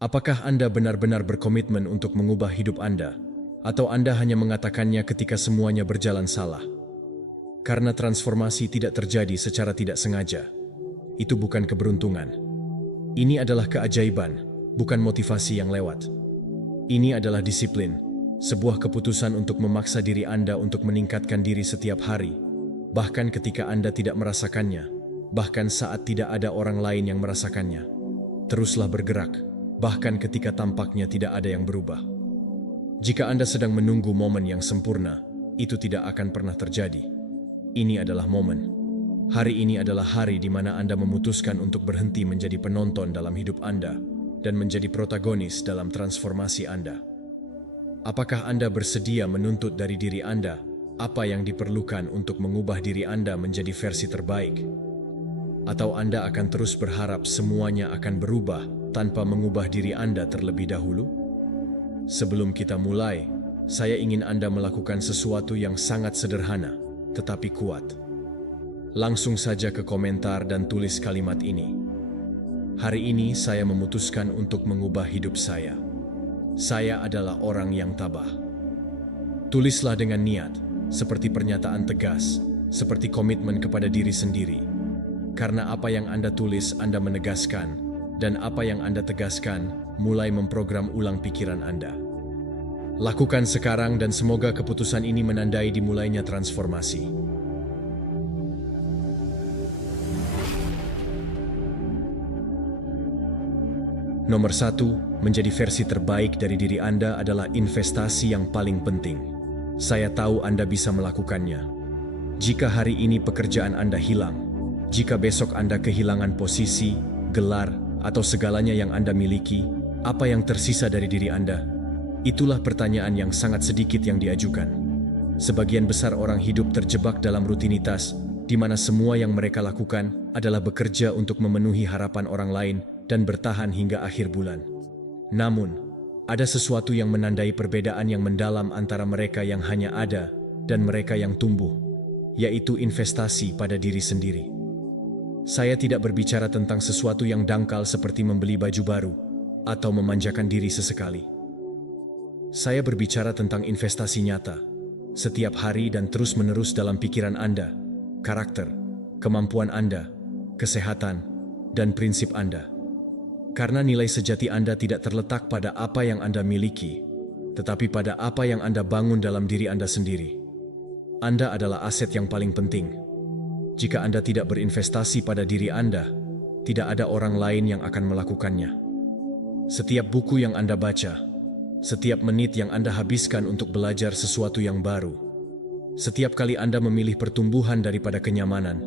Apakah Anda benar-benar berkomitmen untuk mengubah hidup Anda? Atau Anda hanya mengatakannya ketika semuanya berjalan salah? Karena transformasi tidak terjadi secara tidak sengaja. Itu bukan keberuntungan. Ini adalah keajaiban, bukan motivasi yang lewat. Ini adalah disiplin, sebuah keputusan untuk memaksa diri Anda untuk meningkatkan diri setiap hari, bahkan ketika Anda tidak merasakannya, bahkan saat tidak ada orang lain yang merasakannya. Teruslah bergerak, bahkan ketika tampaknya tidak ada yang berubah. Jika Anda sedang menunggu momen yang sempurna, itu tidak akan pernah terjadi. Ini adalah momen. Hari ini adalah hari di mana Anda memutuskan untuk berhenti menjadi penonton dalam hidup Anda dan menjadi protagonis dalam transformasi Anda. Apakah Anda bersedia menuntut dari diri Anda apa yang diperlukan untuk mengubah diri Anda menjadi versi terbaik? Atau Anda akan terus berharap semuanya akan berubah tanpa mengubah diri Anda terlebih dahulu? Sebelum kita mulai, saya ingin Anda melakukan sesuatu yang sangat sederhana, tetapi kuat. Langsung saja ke komentar dan tulis kalimat ini. Hari ini saya memutuskan untuk mengubah hidup saya. Saya adalah orang yang tabah. Tulislah dengan niat, seperti pernyataan tegas, seperti komitmen kepada diri sendiri. Karena apa yang Anda tulis, Anda menegaskan, dan apa yang Anda tegaskan mulai memprogram ulang pikiran Anda. Lakukan sekarang dan semoga keputusan ini menandai dimulainya transformasi. Nomor 1, menjadi versi terbaik dari diri Anda adalah investasi yang paling penting. Saya tahu Anda bisa melakukannya. Jika hari ini pekerjaan Anda hilang, jika besok Anda kehilangan posisi, gelar, atau segalanya yang Anda miliki, apa yang tersisa dari diri Anda? Itulah pertanyaan yang sangat sedikit yang diajukan. Sebagian besar orang hidup terjebak dalam rutinitas, di mana semua yang mereka lakukan adalah bekerja untuk memenuhi harapan orang lain dan bertahan hingga akhir bulan. Namun, ada sesuatu yang menandai perbedaan yang mendalam antara mereka yang hanya ada dan mereka yang tumbuh, yaitu investasi pada diri sendiri. Saya tidak berbicara tentang sesuatu yang dangkal seperti membeli baju baru atau memanjakan diri sesekali. Saya berbicara tentang investasi nyata, setiap hari dan terus-menerus dalam pikiran Anda, karakter, kemampuan Anda, kesehatan, dan prinsip Anda. Karena nilai sejati Anda tidak terletak pada apa yang Anda miliki, tetapi pada apa yang Anda bangun dalam diri Anda sendiri. Anda adalah aset yang paling penting. Jika Anda tidak berinvestasi pada diri Anda, tidak ada orang lain yang akan melakukannya. Setiap buku yang Anda baca, setiap menit yang Anda habiskan untuk belajar sesuatu yang baru, setiap kali Anda memilih pertumbuhan daripada kenyamanan,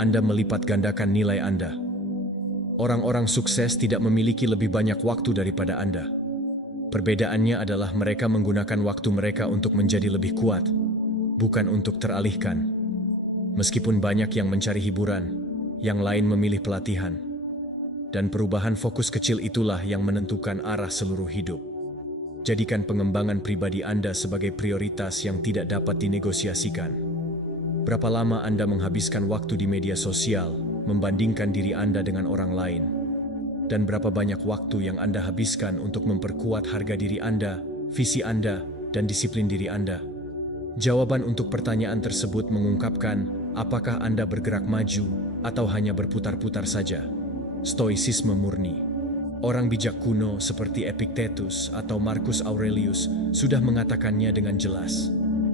Anda melipat gandakan nilai Anda. Orang-orang sukses tidak memiliki lebih banyak waktu daripada Anda. Perbedaannya adalah mereka menggunakan waktu mereka untuk menjadi lebih kuat, bukan untuk teralihkan. Meskipun banyak yang mencari hiburan, yang lain memilih pelatihan. Dan perubahan fokus kecil itulah yang menentukan arah seluruh hidup. Jadikan pengembangan pribadi Anda sebagai prioritas yang tidak dapat dinegosiasikan. Berapa lama Anda menghabiskan waktu di media sosial, membandingkan diri Anda dengan orang lain? Dan berapa banyak waktu yang Anda habiskan untuk memperkuat harga diri Anda, visi Anda, dan disiplin diri Anda? Jawaban untuk pertanyaan tersebut mengungkapkan apakah Anda bergerak maju atau hanya berputar-putar saja. Stoicisme murni. Orang bijak kuno seperti Epictetus atau Marcus Aurelius sudah mengatakannya dengan jelas.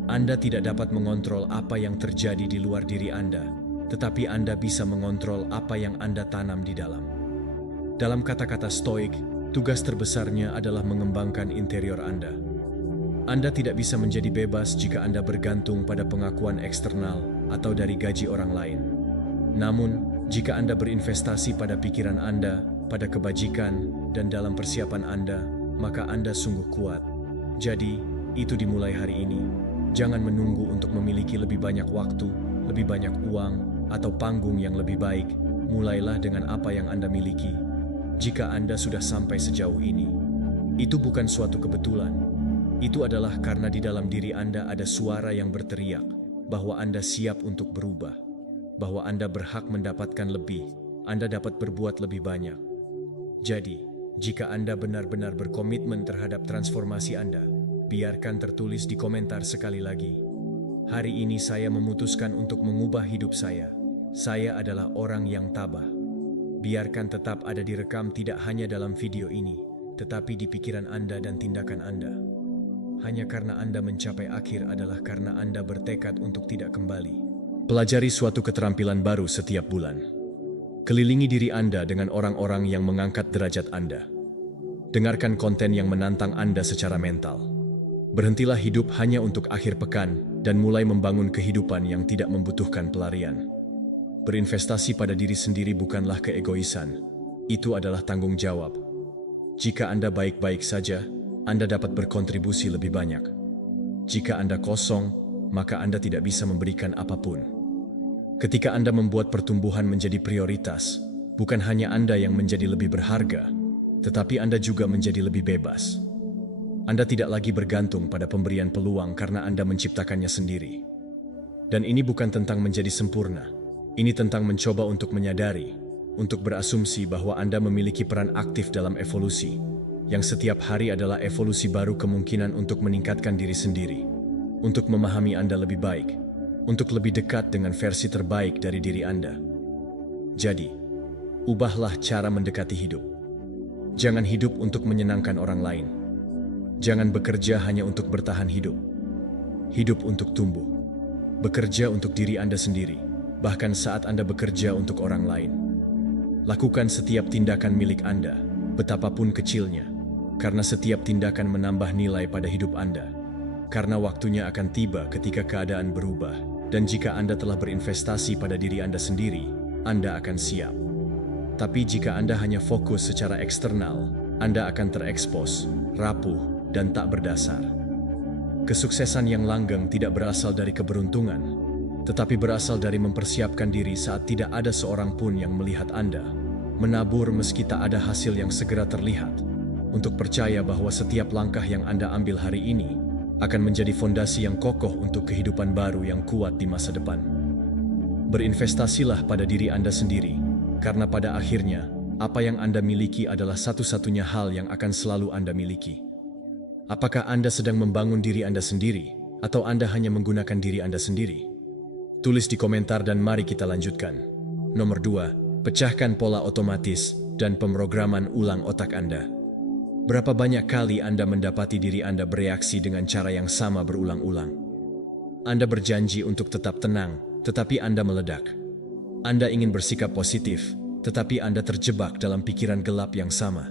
Anda tidak dapat mengontrol apa yang terjadi di luar diri Anda, tetapi Anda bisa mengontrol apa yang Anda tanam di dalam. Dalam kata-kata Stoik, tugas terbesarnya adalah mengembangkan interior Anda. Anda tidak bisa menjadi bebas jika Anda bergantung pada pengakuan eksternal atau dari gaji orang lain. Namun, jika Anda berinvestasi pada pikiran Anda, pada kebajikan, dan dalam persiapan Anda, maka Anda sungguh kuat. Jadi, itu dimulai hari ini. Jangan menunggu untuk memiliki lebih banyak waktu, lebih banyak uang, atau panggung yang lebih baik. Mulailah dengan apa yang Anda miliki. Jika Anda sudah sampai sejauh ini, itu bukan suatu kebetulan. Itu adalah karena di dalam diri Anda ada suara yang berteriak bahwa Anda siap untuk berubah, bahwa Anda berhak mendapatkan lebih, Anda dapat berbuat lebih banyak. Jadi, Jika Anda benar-benar berkomitmen terhadap transformasi Anda, biarkan tertulis di komentar sekali lagi. Hari ini saya memutuskan untuk mengubah hidup saya. Saya adalah orang yang tabah. Biarkan tetap ada direkam tidak hanya dalam video ini, tetapi di pikiran Anda dan tindakan Anda. Hanya karena Anda mencapai akhir adalah karena Anda bertekad untuk tidak kembali. Pelajari suatu keterampilan baru setiap bulan. Kelilingi diri Anda dengan orang-orang yang mengangkat derajat Anda. Dengarkan konten yang menantang Anda secara mental. Berhentilah hidup hanya untuk akhir pekan dan mulai membangun kehidupan yang tidak membutuhkan pelarian. Berinvestasi pada diri sendiri bukanlah keegoisan. Itu adalah tanggung jawab. Jika Anda baik-baik saja, Anda dapat berkontribusi lebih banyak. Jika Anda kosong, maka Anda tidak bisa memberikan apapun. Ketika Anda membuat pertumbuhan menjadi prioritas, bukan hanya Anda yang menjadi lebih berharga, tetapi Anda juga menjadi lebih bebas. Anda tidak lagi bergantung pada pemberian peluang karena Anda menciptakannya sendiri. Dan ini bukan tentang menjadi sempurna. Ini tentang mencoba untuk menyadari, untuk berasumsi bahwa Anda memiliki peran aktif dalam evolusi, yang setiap hari adalah evolusi baru kemungkinan untuk meningkatkan diri sendiri, untuk memahami Anda lebih baik, untuk lebih dekat dengan versi terbaik dari diri Anda. Jadi, ubahlah cara mendekati hidup. Jangan hidup untuk menyenangkan orang lain. Jangan bekerja hanya untuk bertahan hidup. Hidup untuk tumbuh. Bekerja untuk diri Anda sendiri, bahkan saat Anda bekerja untuk orang lain. Lakukan setiap tindakan milik Anda, betapapun kecilnya, karena setiap tindakan menambah nilai pada hidup Anda. Karena waktunya akan tiba ketika keadaan berubah. Dan jika Anda telah berinvestasi pada diri Anda sendiri, Anda akan siap. Tapi jika Anda hanya fokus secara eksternal, Anda akan terekspos, rapuh, dan tak berdasar. Kesuksesan yang langgeng tidak berasal dari keberuntungan, tetapi berasal dari mempersiapkan diri saat tidak ada seorang pun yang melihat Anda. Menabur meski tak ada hasil yang segera terlihat, untuk percaya bahwa setiap langkah yang Anda ambil hari ini akan menjadi fondasi yang kokoh untuk kehidupan baru yang kuat di masa depan. Berinvestasilah pada diri Anda sendiri, karena pada akhirnya, apa yang Anda miliki adalah satu-satunya hal yang akan selalu Anda miliki. Apakah Anda sedang membangun diri Anda sendiri, atau Anda hanya menggunakan diri Anda sendiri? Tulis di komentar dan mari kita lanjutkan. Nomor 2, pecahkan pola otomatis dan pemrograman ulang otak Anda. Berapa banyak kali Anda mendapati diri Anda bereaksi dengan cara yang sama berulang-ulang? Anda berjanji untuk tetap tenang, tetapi Anda meledak. Anda ingin bersikap positif, tetapi Anda terjebak dalam pikiran gelap yang sama.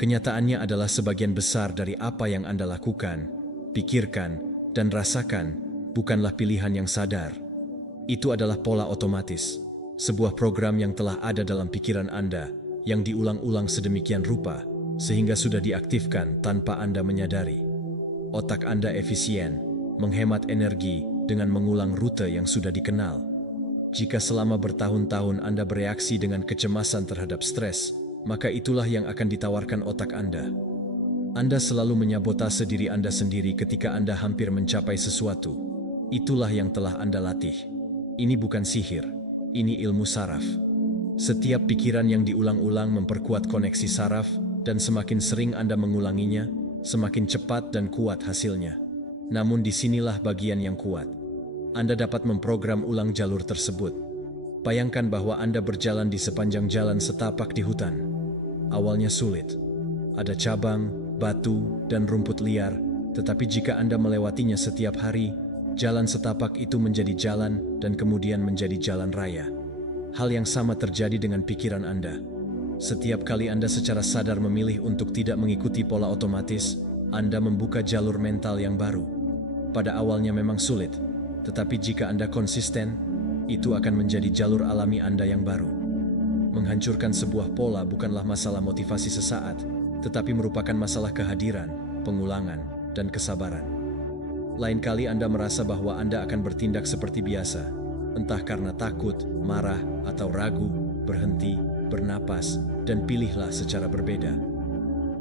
Kenyataannya adalah sebagian besar dari apa yang Anda lakukan, pikirkan, dan rasakan bukanlah pilihan yang sadar. Itu adalah pola otomatis, sebuah program yang telah ada dalam pikiran Anda, yang diulang-ulang sedemikian rupa, sehingga sudah diaktifkan tanpa Anda menyadari. Otak Anda efisien, menghemat energi dengan mengulang rute yang sudah dikenal. Jika selama bertahun-tahun Anda bereaksi dengan kecemasan terhadap stres, maka itulah yang akan ditawarkan otak Anda. Anda selalu menyabotase diri Anda sendiri ketika Anda hampir mencapai sesuatu. Itulah yang telah Anda latih. Ini bukan sihir, ini ilmu saraf. Setiap pikiran yang diulang-ulang memperkuat koneksi saraf, dan semakin sering Anda mengulanginya, semakin cepat dan kuat hasilnya. Namun disinilah bagian yang kuat. Anda dapat memprogram ulang jalur tersebut. Bayangkan bahwa Anda berjalan di sepanjang jalan setapak di hutan. Awalnya sulit. Ada cabang, batu, dan rumput liar, tetapi jika Anda melewatinya setiap hari, jalan setapak itu menjadi jalan dan kemudian menjadi jalan raya. Hal yang sama terjadi dengan pikiran Anda. Setiap kali Anda secara sadar memilih untuk tidak mengikuti pola otomatis, Anda membuka jalur mental yang baru. Pada awalnya memang sulit, tetapi jika Anda konsisten, itu akan menjadi jalur alami Anda yang baru. Menghancurkan sebuah pola bukanlah masalah motivasi sesaat, tetapi merupakan masalah kehadiran, pengulangan, dan kesabaran. Lain kali Anda merasa bahwa Anda akan bertindak seperti biasa, entah karena takut, marah, atau ragu, berhenti, bernapas, dan pilihlah secara berbeda.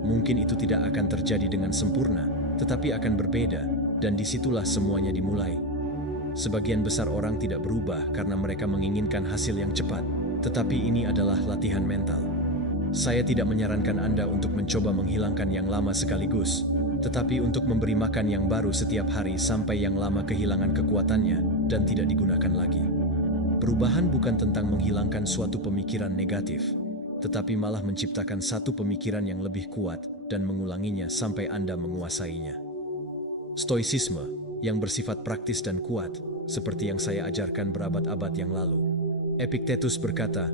Mungkin itu tidak akan terjadi dengan sempurna, tetapi akan berbeda, dan disitulah semuanya dimulai. Sebagian besar orang tidak berubah karena mereka menginginkan hasil yang cepat, tetapi ini adalah latihan mental. Saya tidak menyarankan Anda untuk mencoba menghilangkan yang lama sekaligus, tetapi untuk memberi makan yang baru setiap hari sampai yang lama kehilangan kekuatannya dan tidak digunakan lagi. Perubahan bukan tentang menghilangkan suatu pemikiran negatif, tetapi malah menciptakan satu pemikiran yang lebih kuat dan mengulanginya sampai Anda menguasainya. Stoicisme yang bersifat praktis dan kuat, seperti yang saya ajarkan berabad-abad yang lalu. Epictetus berkata,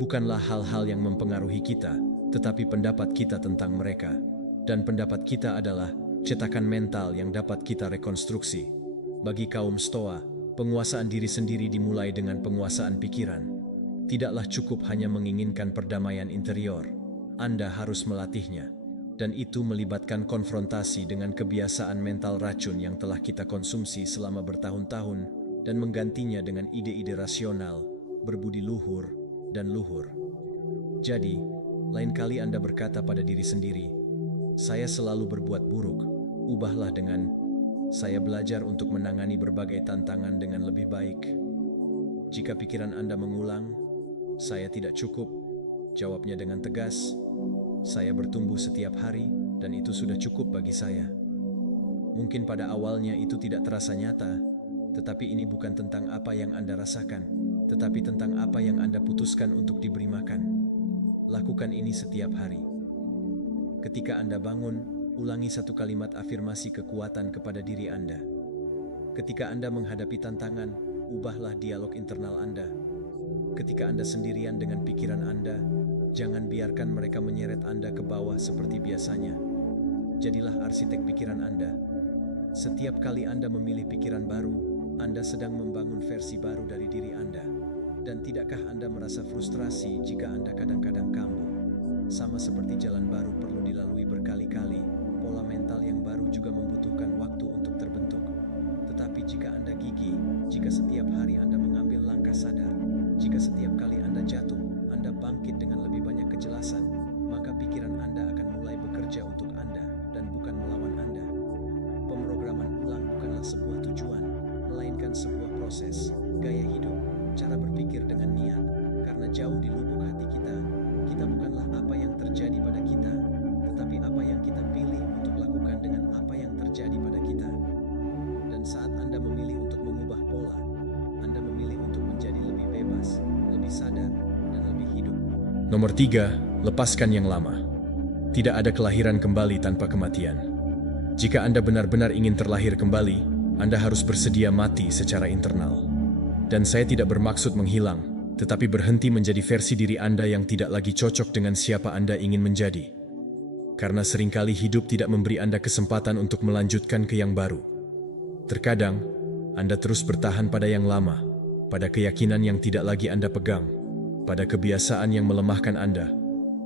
bukanlah hal-hal yang mempengaruhi kita, tetapi pendapat kita tentang mereka. Dan pendapat kita adalah cetakan mental yang dapat kita rekonstruksi. Bagi kaum Stoa, penguasaan diri sendiri dimulai dengan penguasaan pikiran. Tidaklah cukup hanya menginginkan perdamaian interior. Anda harus melatihnya. Dan itu melibatkan konfrontasi dengan kebiasaan mental racun yang telah kita konsumsi selama bertahun-tahun dan menggantinya dengan ide-ide rasional, berbudi luhur, dan luhur. Jadi, lain kali Anda berkata pada diri sendiri, saya selalu berbuat buruk, ubahlah dengan, saya belajar untuk menangani berbagai tantangan dengan lebih baik. Jika pikiran Anda mengulang, saya tidak cukup, jawabnya dengan tegas, saya bertumbuh setiap hari dan itu sudah cukup bagi saya. Mungkin pada awalnya itu tidak terasa nyata, tetapi ini bukan tentang apa yang Anda rasakan, tetapi tentang apa yang Anda putuskan untuk diberi makan. Lakukan ini setiap hari. Ketika Anda bangun, ulangi satu kalimat afirmasi kekuatan kepada diri Anda. Ketika Anda menghadapi tantangan, ubahlah dialog internal Anda. Ketika Anda sendirian dengan pikiran Anda, jangan biarkan mereka menyeret Anda ke bawah seperti biasanya. Jadilah arsitek pikiran Anda. Setiap kali Anda memilih pikiran baru, Anda sedang membangun versi baru dari diri Anda. Dan tidakkah Anda merasa frustrasi jika Anda kadang-kadang kambuh? Sama seperti jalan baru perlu dilalui berkali-kali, pola mental yang baru juga membutuhkan waktu untuk terbentuk. Tetapi jika Anda gigih, jika setiap hari Anda mengambil langkah sadar, jika setiap kali Anda jatuh, Anda bangkit dengan lebih banyak kejelasan, maka pikiran Anda akan mulai bekerja untuk Anda dan bukan melawan Anda. Pemrograman ulang bukanlah sebuah tujuan, melainkan sebuah proses, gaya hidup, cara berpikir dengan niat, karena jauh di lubuk hati kita bukanlah apa yang terjadi pada kita, tetapi apa yang kita pilih untuk lakukan dengan apa yang terjadi pada kita. Dan saat Anda memilih untuk mengubah pola, Anda memilih untuk menjadi lebih bebas, lebih sadar, dan lebih hidup. Nomor 3, lepaskan yang lama. Tidak ada kelahiran kembali tanpa kematian. Jika Anda benar-benar ingin terlahir kembali, Anda harus bersedia mati secara internal. Dan saya tidak bermaksud menghilang, tetapi berhenti menjadi versi diri Anda yang tidak lagi cocok dengan siapa Anda ingin menjadi. Karena seringkali hidup tidak memberi Anda kesempatan untuk melanjutkan ke yang baru. Terkadang, Anda terus bertahan pada yang lama, pada keyakinan yang tidak lagi Anda pegang, pada kebiasaan yang melemahkan Anda,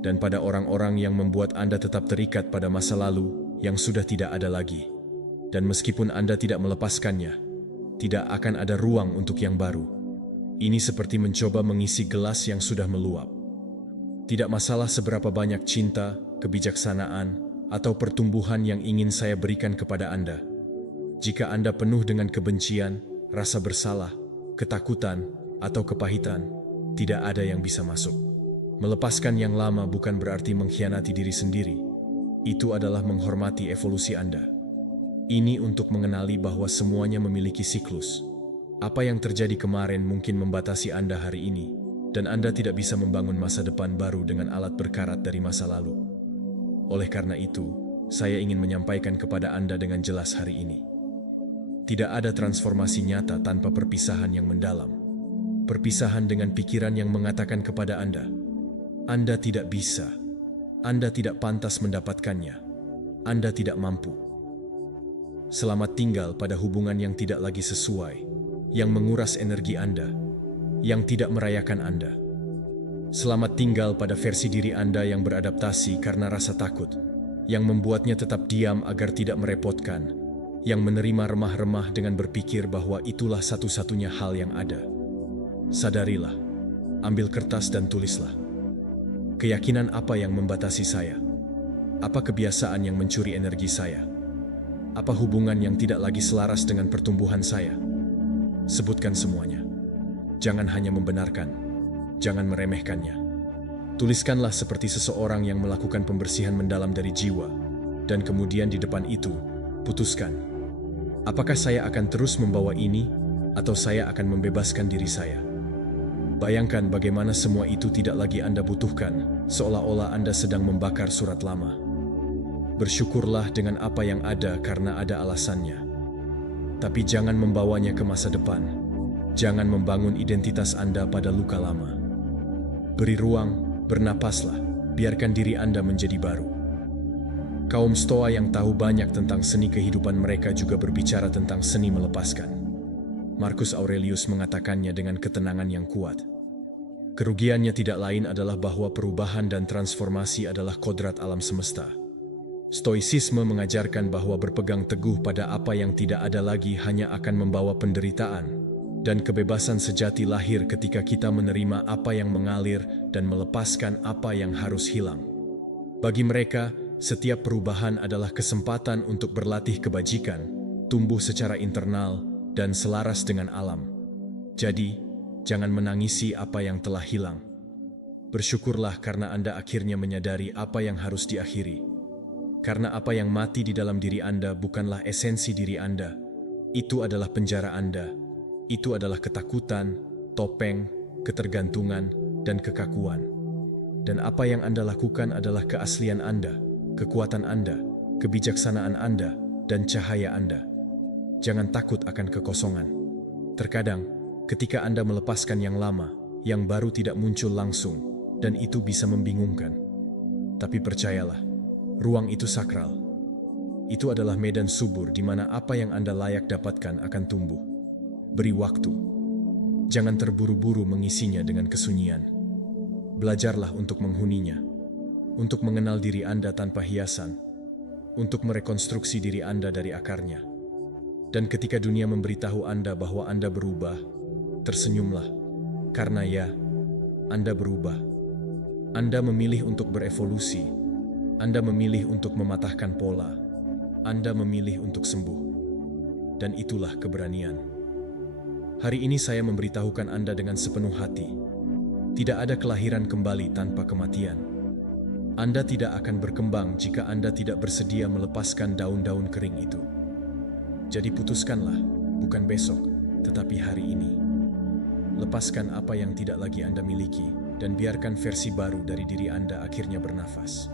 dan pada orang-orang yang membuat Anda tetap terikat pada masa lalu yang sudah tidak ada lagi. Dan meskipun Anda tidak melepaskannya, tidak akan ada ruang untuk yang baru. Ini seperti mencoba mengisi gelas yang sudah meluap. Tidak masalah seberapa banyak cinta, kebijaksanaan, atau pertumbuhan yang ingin saya berikan kepada Anda. Jika Anda penuh dengan kebencian, rasa bersalah, ketakutan, atau kepahitan, tidak ada yang bisa masuk. Melepaskan yang lama bukan berarti mengkhianati diri sendiri. Itu adalah menghormati evolusi Anda. Ini untuk mengenali bahwa semuanya memiliki siklus. Apa yang terjadi kemarin mungkin membatasi Anda hari ini, dan Anda tidak bisa membangun masa depan baru dengan alat berkarat dari masa lalu. Oleh karena itu, saya ingin menyampaikan kepada Anda dengan jelas hari ini. Tidak ada transformasi nyata tanpa perpisahan yang mendalam. Perpisahan dengan pikiran yang mengatakan kepada Anda tidak bisa, Anda tidak pantas mendapatkannya, Anda tidak mampu. Selamat tinggal pada hubungan yang tidak lagi sesuai, yang menguras energi Anda, yang tidak merayakan Anda. Selamat tinggal pada versi diri Anda yang beradaptasi karena rasa takut, yang membuatnya tetap diam agar tidak merepotkan, yang menerima remah-remah dengan berpikir bahwa itulah satu-satunya hal yang ada. Sadarilah, ambil kertas dan tulislah. Keyakinan apa yang membatasi saya? Apa kebiasaan yang mencuri energi saya? Apa hubungan yang tidak lagi selaras dengan pertumbuhan saya? Sebutkan semuanya. Jangan hanya membenarkan, jangan meremehkannya. Tuliskanlah seperti seseorang yang melakukan pembersihan mendalam dari jiwa, dan kemudian di depan itu, putuskan. Apakah saya akan terus membawa ini, atau saya akan membebaskan diri saya? Bayangkan bagaimana semua itu tidak lagi Anda butuhkan, seolah-olah Anda sedang membakar surat lama. Bersyukurlah dengan apa yang ada karena ada alasannya. Tapi jangan membawanya ke masa depan. Jangan membangun identitas Anda pada luka lama. Beri ruang. Bernapaslah, biarkan diri Anda menjadi baru. Kaum Stoa yang tahu banyak tentang seni kehidupan mereka juga berbicara tentang seni melepaskan. Marcus Aurelius mengatakannya dengan ketenangan yang kuat. Kerugiannya tidak lain adalah bahwa perubahan dan transformasi adalah kodrat alam semesta. Stoicisme mengajarkan bahwa berpegang teguh pada apa yang tidak ada lagi hanya akan membawa penderitaan. Dan kebebasan sejati lahir ketika kita menerima apa yang mengalir dan melepaskan apa yang harus hilang. Bagi mereka, setiap perubahan adalah kesempatan untuk berlatih kebajikan, tumbuh secara internal, dan selaras dengan alam. Jadi, jangan menangisi apa yang telah hilang. Bersyukurlah karena Anda akhirnya menyadari apa yang harus diakhiri. Karena apa yang mati di dalam diri Anda bukanlah esensi diri Anda. Itu adalah penjara Anda. Itu adalah ketakutan, topeng, ketergantungan, dan kekakuan. Dan apa yang Anda lakukan adalah keaslian Anda, kekuatan Anda, kebijaksanaan Anda, dan cahaya Anda. Jangan takut akan kekosongan. Terkadang, ketika Anda melepaskan yang lama, yang baru tidak muncul langsung, dan itu bisa membingungkan. Tapi percayalah, ruang itu sakral. Itu adalah medan subur di mana apa yang Anda layak dapatkan akan tumbuh. Beri waktu. Jangan terburu-buru mengisinya dengan kesunyian. Belajarlah untuk menghuninya, untuk mengenal diri Anda tanpa hiasan, untuk merekonstruksi diri Anda dari akarnya. Dan ketika dunia memberitahu Anda bahwa Anda berubah, tersenyumlah, karena ya, Anda berubah. Anda memilih untuk berevolusi, Anda memilih untuk mematahkan pola, Anda memilih untuk sembuh. Dan itulah keberanian. Hari ini saya memberitahukan Anda dengan sepenuh hati. Tidak ada kelahiran kembali tanpa kematian. Anda tidak akan berkembang jika Anda tidak bersedia melepaskan daun-daun kering itu. Jadi putuskanlah, bukan besok, tetapi hari ini. Lepaskan apa yang tidak lagi Anda miliki, dan biarkan versi baru dari diri Anda akhirnya bernafas.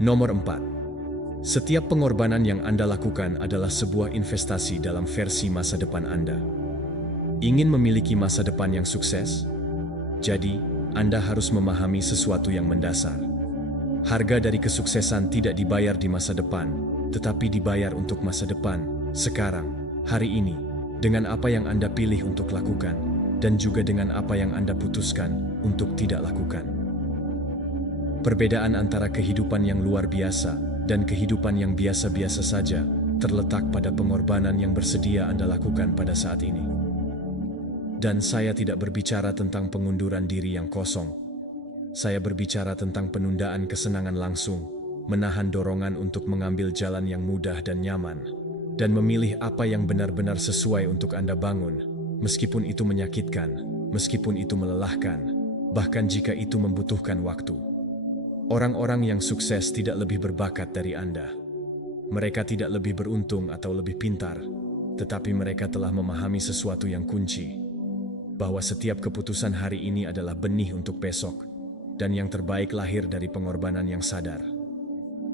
Nomor 4. Setiap pengorbanan yang Anda lakukan adalah sebuah investasi dalam versi masa depan Anda. Ingin memiliki masa depan yang sukses? Jadi, Anda harus memahami sesuatu yang mendasar. Harga dari kesuksesan tidak dibayar di masa depan, tetapi dibayar untuk masa depan, sekarang, hari ini, dengan apa yang Anda pilih untuk lakukan, dan juga dengan apa yang Anda putuskan untuk tidak lakukan. Perbedaan antara kehidupan yang luar biasa dan kehidupan yang biasa-biasa saja terletak pada pengorbanan yang bersedia Anda lakukan pada saat ini. Dan saya tidak berbicara tentang pengunduran diri yang kosong. Saya berbicara tentang penundaan kesenangan langsung, menahan dorongan untuk mengambil jalan yang mudah dan nyaman, dan memilih apa yang benar-benar sesuai untuk Anda bangun, meskipun itu menyakitkan, meskipun itu melelahkan, bahkan jika itu membutuhkan waktu. Orang-orang yang sukses tidak lebih berbakat dari Anda. Mereka tidak lebih beruntung atau lebih pintar, tetapi mereka telah memahami sesuatu yang kunci, bahwa setiap keputusan hari ini adalah benih untuk besok, dan yang terbaik lahir dari pengorbanan yang sadar.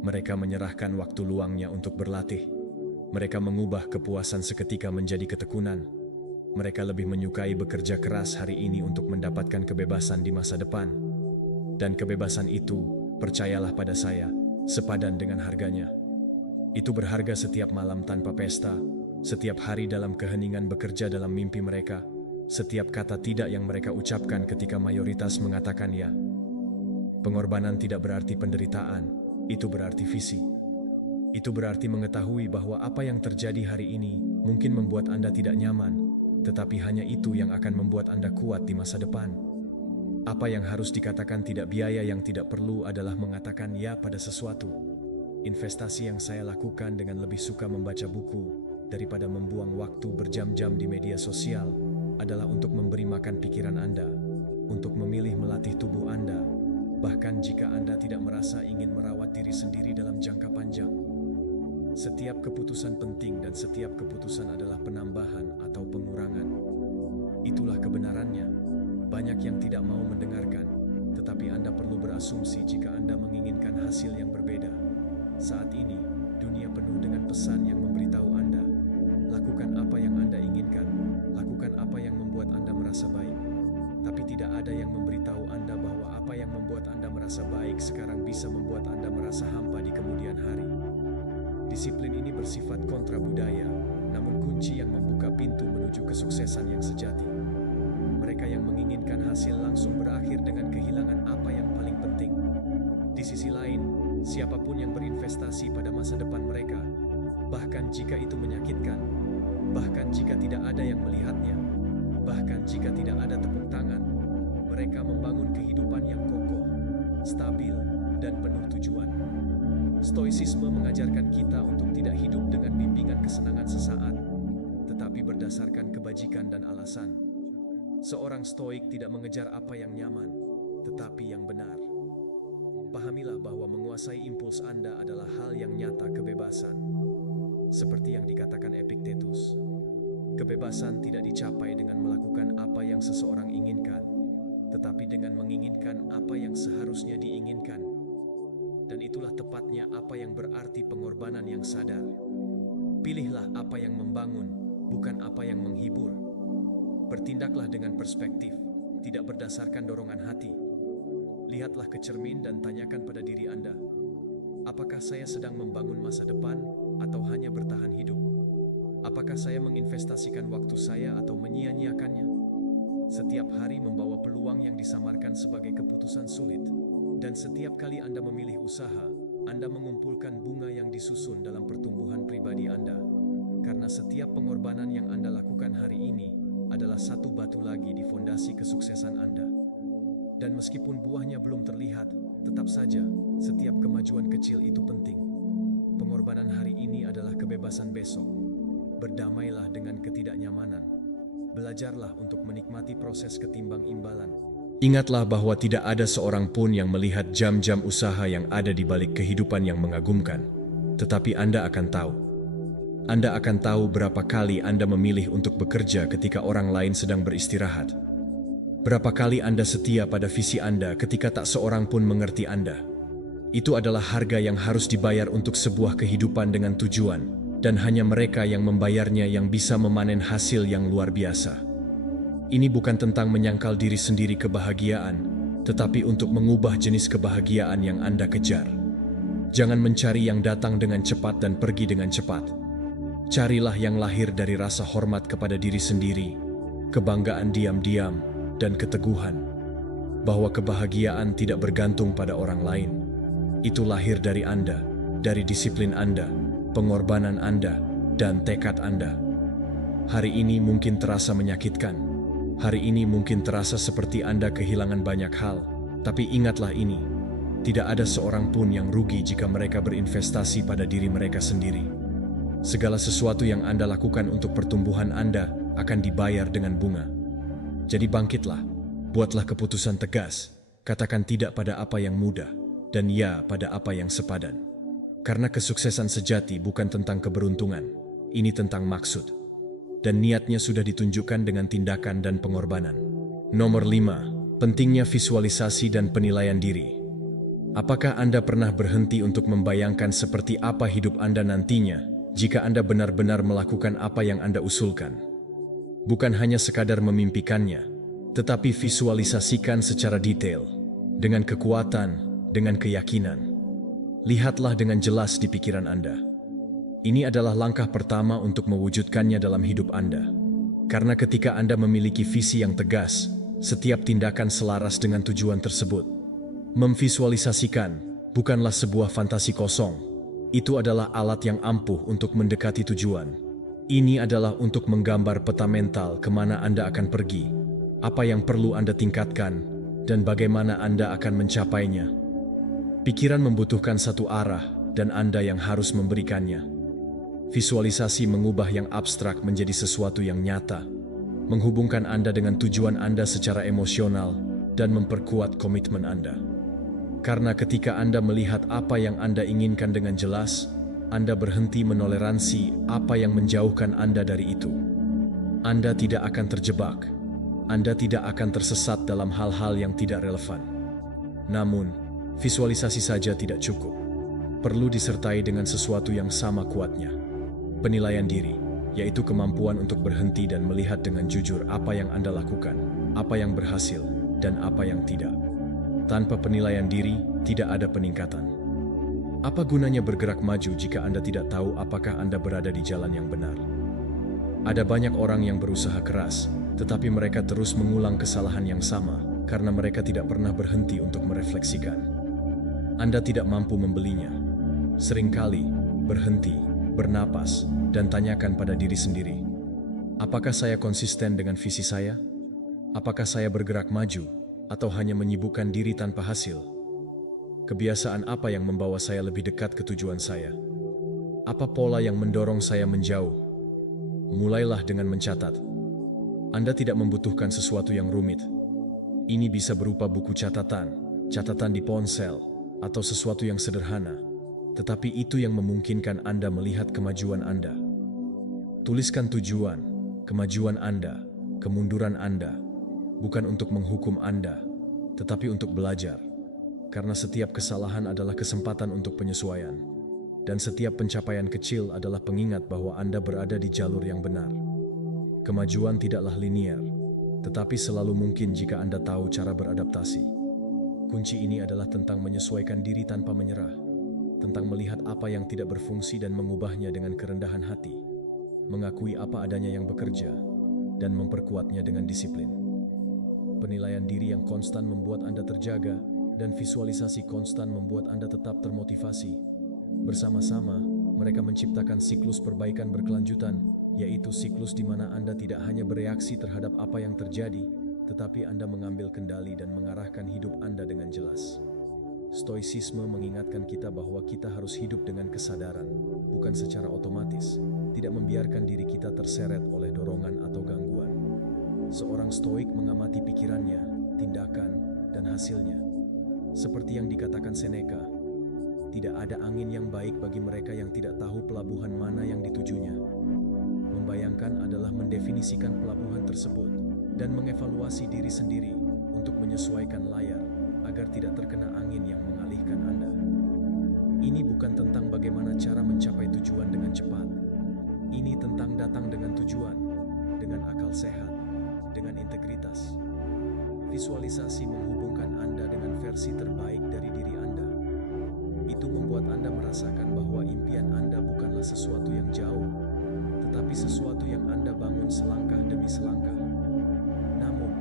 Mereka menyerahkan waktu luangnya untuk berlatih. Mereka mengubah kepuasan seketika menjadi ketekunan. Mereka lebih menyukai bekerja keras hari ini untuk mendapatkan kebebasan di masa depan. Dan kebebasan itu, percayalah pada saya, sepadan dengan harganya. Itu berharga setiap malam tanpa pesta, setiap hari dalam keheningan bekerja dalam mimpi mereka, setiap kata tidak yang mereka ucapkan ketika mayoritas mengatakan ya. Pengorbanan tidak berarti penderitaan, itu berarti visi. Itu berarti mengetahui bahwa apa yang terjadi hari ini mungkin membuat Anda tidak nyaman, tetapi hanya itu yang akan membuat Anda kuat di masa depan. Apa yang harus dikatakan tidak biaya yang tidak perlu adalah mengatakan ya pada sesuatu. Investasi yang saya lakukan dengan lebih suka membaca buku daripada membuang waktu berjam-jam di media sosial adalah untuk memberi makan pikiran Anda, untuk memilih melatih tubuh Anda, bahkan jika Anda tidak merasa ingin merawat diri sendiri dalam jangka panjang. Setiap keputusan penting dan setiap keputusan adalah penambahan atau pengurangan. Itulah kebenarannya. Banyak yang tidak mau mendengarkan, tetapi Anda perlu berasumsi jika Anda menginginkan hasil yang berbeda. Saat ini, dunia penuh dengan pesan yang memberitahu Anda, lakukan apa yang Anda inginkan, lakukan apa yang membuat Anda merasa baik. Tapi tidak ada yang memberitahu Anda bahwa apa yang membuat Anda merasa baik sekarang bisa membuat Anda merasa hampa di kemudian hari. Disiplin ini bersifat kontra budaya, namun kunci yang membuka pintu menuju kesuksesan yang sejati. Mereka yang menginginkan hasil langsung berakhir dengan kehilangan apa yang paling penting. Di sisi lain, siapapun yang berinvestasi pada masa depan mereka, bahkan jika itu menyakitkan, bahkan jika tidak ada yang melihatnya, bahkan jika tidak ada tepuk tangan, mereka membangun kehidupan yang kokoh, stabil, dan penuh tujuan. Stoicisme mengajarkan kita untuk tidak hidup dengan bimbingan kesenangan sesaat, tetapi berdasarkan kebajikan dan alasan. Seorang stoik tidak mengejar apa yang nyaman, tetapi yang benar. Pahamilah bahwa menguasai impuls Anda adalah hal yang nyata kebebasan. Seperti yang dikatakan Epictetus, kebebasan tidak dicapai dengan melakukan apa yang seseorang inginkan, tetapi dengan menginginkan apa yang seharusnya diinginkan. Dan itulah tepatnya apa yang berarti pengorbanan yang sadar. Pilihlah apa yang membangun, bukan apa yang menghibur. Bertindaklah dengan perspektif, tidak berdasarkan dorongan hati. Lihatlah ke cermin dan tanyakan pada diri Anda, apakah saya sedang membangun masa depan atau hanya bertahan hidup? Apakah saya menginvestasikan waktu saya atau menyia-nyiakannya? Setiap hari membawa peluang yang disamarkan sebagai keputusan sulit. Dan setiap kali Anda memilih usaha, Anda mengumpulkan bunga yang disusun dalam pertumbuhan pribadi Anda. Karena setiap pengorbanan yang Anda lakukan hari ini adalah satu batu lagi di fondasi kesuksesan Anda. Dan meskipun buahnya belum terlihat, tetap saja setiap kemajuan kecil itu penting. Pengorbanan hari ini adalah kebebasan besok. Berdamailah dengan ketidaknyamanan. Belajarlah untuk menikmati proses ketimbang imbalan. Ingatlah bahwa tidak ada seorang pun yang melihat jam-jam usaha yang ada di balik kehidupan yang mengagumkan. Tetapi Anda akan tahu. Anda akan tahu berapa kali Anda memilih untuk bekerja ketika orang lain sedang beristirahat. Berapa kali Anda setia pada visi Anda ketika tak seorang pun mengerti Anda. Itu adalah harga yang harus dibayar untuk sebuah kehidupan dengan tujuan, dan hanya mereka yang membayarnya yang bisa memanen hasil yang luar biasa. Ini bukan tentang menyangkal diri sendiri kebahagiaan, tetapi untuk mengubah jenis kebahagiaan yang Anda kejar. Jangan mencari yang datang dengan cepat dan pergi dengan cepat. Carilah yang lahir dari rasa hormat kepada diri sendiri, kebanggaan diam-diam, dan keteguhan. Bahwa kebahagiaan tidak bergantung pada orang lain. Itu lahir dari Anda, dari disiplin Anda, pengorbanan Anda, dan tekad Anda. Hari ini mungkin terasa menyakitkan. Hari ini mungkin terasa seperti Anda kehilangan banyak hal, tapi ingatlah ini, tidak ada seorang pun yang rugi jika mereka berinvestasi pada diri mereka sendiri. Segala sesuatu yang Anda lakukan untuk pertumbuhan Anda akan dibayar dengan bunga. Jadi bangkitlah, buatlah keputusan tegas, katakan tidak pada apa yang mudah, dan ya pada apa yang sepadan. Karena kesuksesan sejati bukan tentang keberuntungan, ini tentang maksud. Dan niatnya sudah ditunjukkan dengan tindakan dan pengorbanan. Nomor 5. Pentingnya visualisasi dan penilaian diri. Apakah Anda pernah berhenti untuk membayangkan seperti apa hidup Anda nantinya jika Anda benar-benar melakukan apa yang Anda usulkan? Bukan hanya sekadar memimpikannya, tetapi visualisasikan secara detail, dengan kekuatan, dengan keyakinan. Lihatlah dengan jelas di pikiran Anda. Ini adalah langkah pertama untuk mewujudkannya dalam hidup Anda. Karena ketika Anda memiliki visi yang tegas, setiap tindakan selaras dengan tujuan tersebut. Memvisualisasikan bukanlah sebuah fantasi kosong. Itu adalah alat yang ampuh untuk mendekati tujuan. Ini adalah untuk menggambar peta mental kemana Anda akan pergi, apa yang perlu Anda tingkatkan, dan bagaimana Anda akan mencapainya. Pikiran membutuhkan satu arah, dan Anda yang harus memberikannya. Visualisasi mengubah yang abstrak menjadi sesuatu yang nyata, menghubungkan Anda dengan tujuan Anda secara emosional, dan memperkuat komitmen Anda. Karena ketika Anda melihat apa yang Anda inginkan dengan jelas, Anda berhenti menoleransi apa yang menjauhkan Anda dari itu. Anda tidak akan terjebak. Anda tidak akan tersesat dalam hal-hal yang tidak relevan. Namun, visualisasi saja tidak cukup. Perlu disertai dengan sesuatu yang sama kuatnya. Penilaian diri, yaitu kemampuan untuk berhenti dan melihat dengan jujur apa yang Anda lakukan, apa yang berhasil, dan apa yang tidak. Tanpa penilaian diri, tidak ada peningkatan. Apa gunanya bergerak maju jika Anda tidak tahu apakah Anda berada di jalan yang benar? Ada banyak orang yang berusaha keras, tetapi mereka terus mengulang kesalahan yang sama karena mereka tidak pernah berhenti untuk merefleksikan. Anda tidak mampu membelinya. Seringkali, berhenti, bernapas, dan tanyakan pada diri sendiri, apakah saya konsisten dengan visi saya? Apakah saya bergerak maju, atau hanya menyibukkan diri tanpa hasil? Kebiasaan apa yang membawa saya lebih dekat ke tujuan saya? Apa pola yang mendorong saya menjauh? Mulailah dengan mencatat. Anda tidak membutuhkan sesuatu yang rumit. Ini bisa berupa buku catatan, catatan di ponsel, atau sesuatu yang sederhana. Tetapi itu yang memungkinkan Anda melihat kemajuan Anda. Tuliskan tujuan, kemajuan Anda, kemunduran Anda, bukan untuk menghukum Anda, tetapi untuk belajar. Karena setiap kesalahan adalah kesempatan untuk penyesuaian, dan setiap pencapaian kecil adalah pengingat bahwa Anda berada di jalur yang benar. Kemajuan tidaklah linier, tetapi selalu mungkin jika Anda tahu cara beradaptasi. Kunci ini adalah tentang menyesuaikan diri tanpa menyerah, tentang melihat apa yang tidak berfungsi dan mengubahnya dengan kerendahan hati, mengakui apa adanya yang bekerja, dan memperkuatnya dengan disiplin. Penilaian diri yang konstan membuat Anda terjaga, dan visualisasi konstan membuat Anda tetap termotivasi. Bersama-sama, mereka menciptakan siklus perbaikan berkelanjutan, yaitu siklus di mana Anda tidak hanya bereaksi terhadap apa yang terjadi, tetapi Anda mengambil kendali dan mengarahkan hidup Anda dengan jelas. Stoicisme mengingatkan kita bahwa kita harus hidup dengan kesadaran, bukan secara otomatis, tidak membiarkan diri kita terseret oleh dorongan atau gangguan. Seorang stoik mengamati pikirannya, tindakan, dan hasilnya. Seperti yang dikatakan Seneca, tidak ada angin yang baik bagi mereka yang tidak tahu pelabuhan mana yang ditujunya. Membayangkan adalah mendefinisikan pelabuhan tersebut dan mengevaluasi diri sendiri untuk menyesuaikan layar agar tidak terkena angin yang mengalihkan Anda. Ini bukan tentang bagaimana cara mencapai tujuan dengan cepat. Ini tentang datang dengan tujuan, dengan akal sehat, dengan integritas. Visualisasi menghubungkan Anda dengan versi terbaik dari diri Anda. Itu membuat Anda merasakan bahwa impian Anda bukanlah sesuatu yang jauh, tetapi sesuatu yang Anda bangun selangkah demi selangkah. Namun,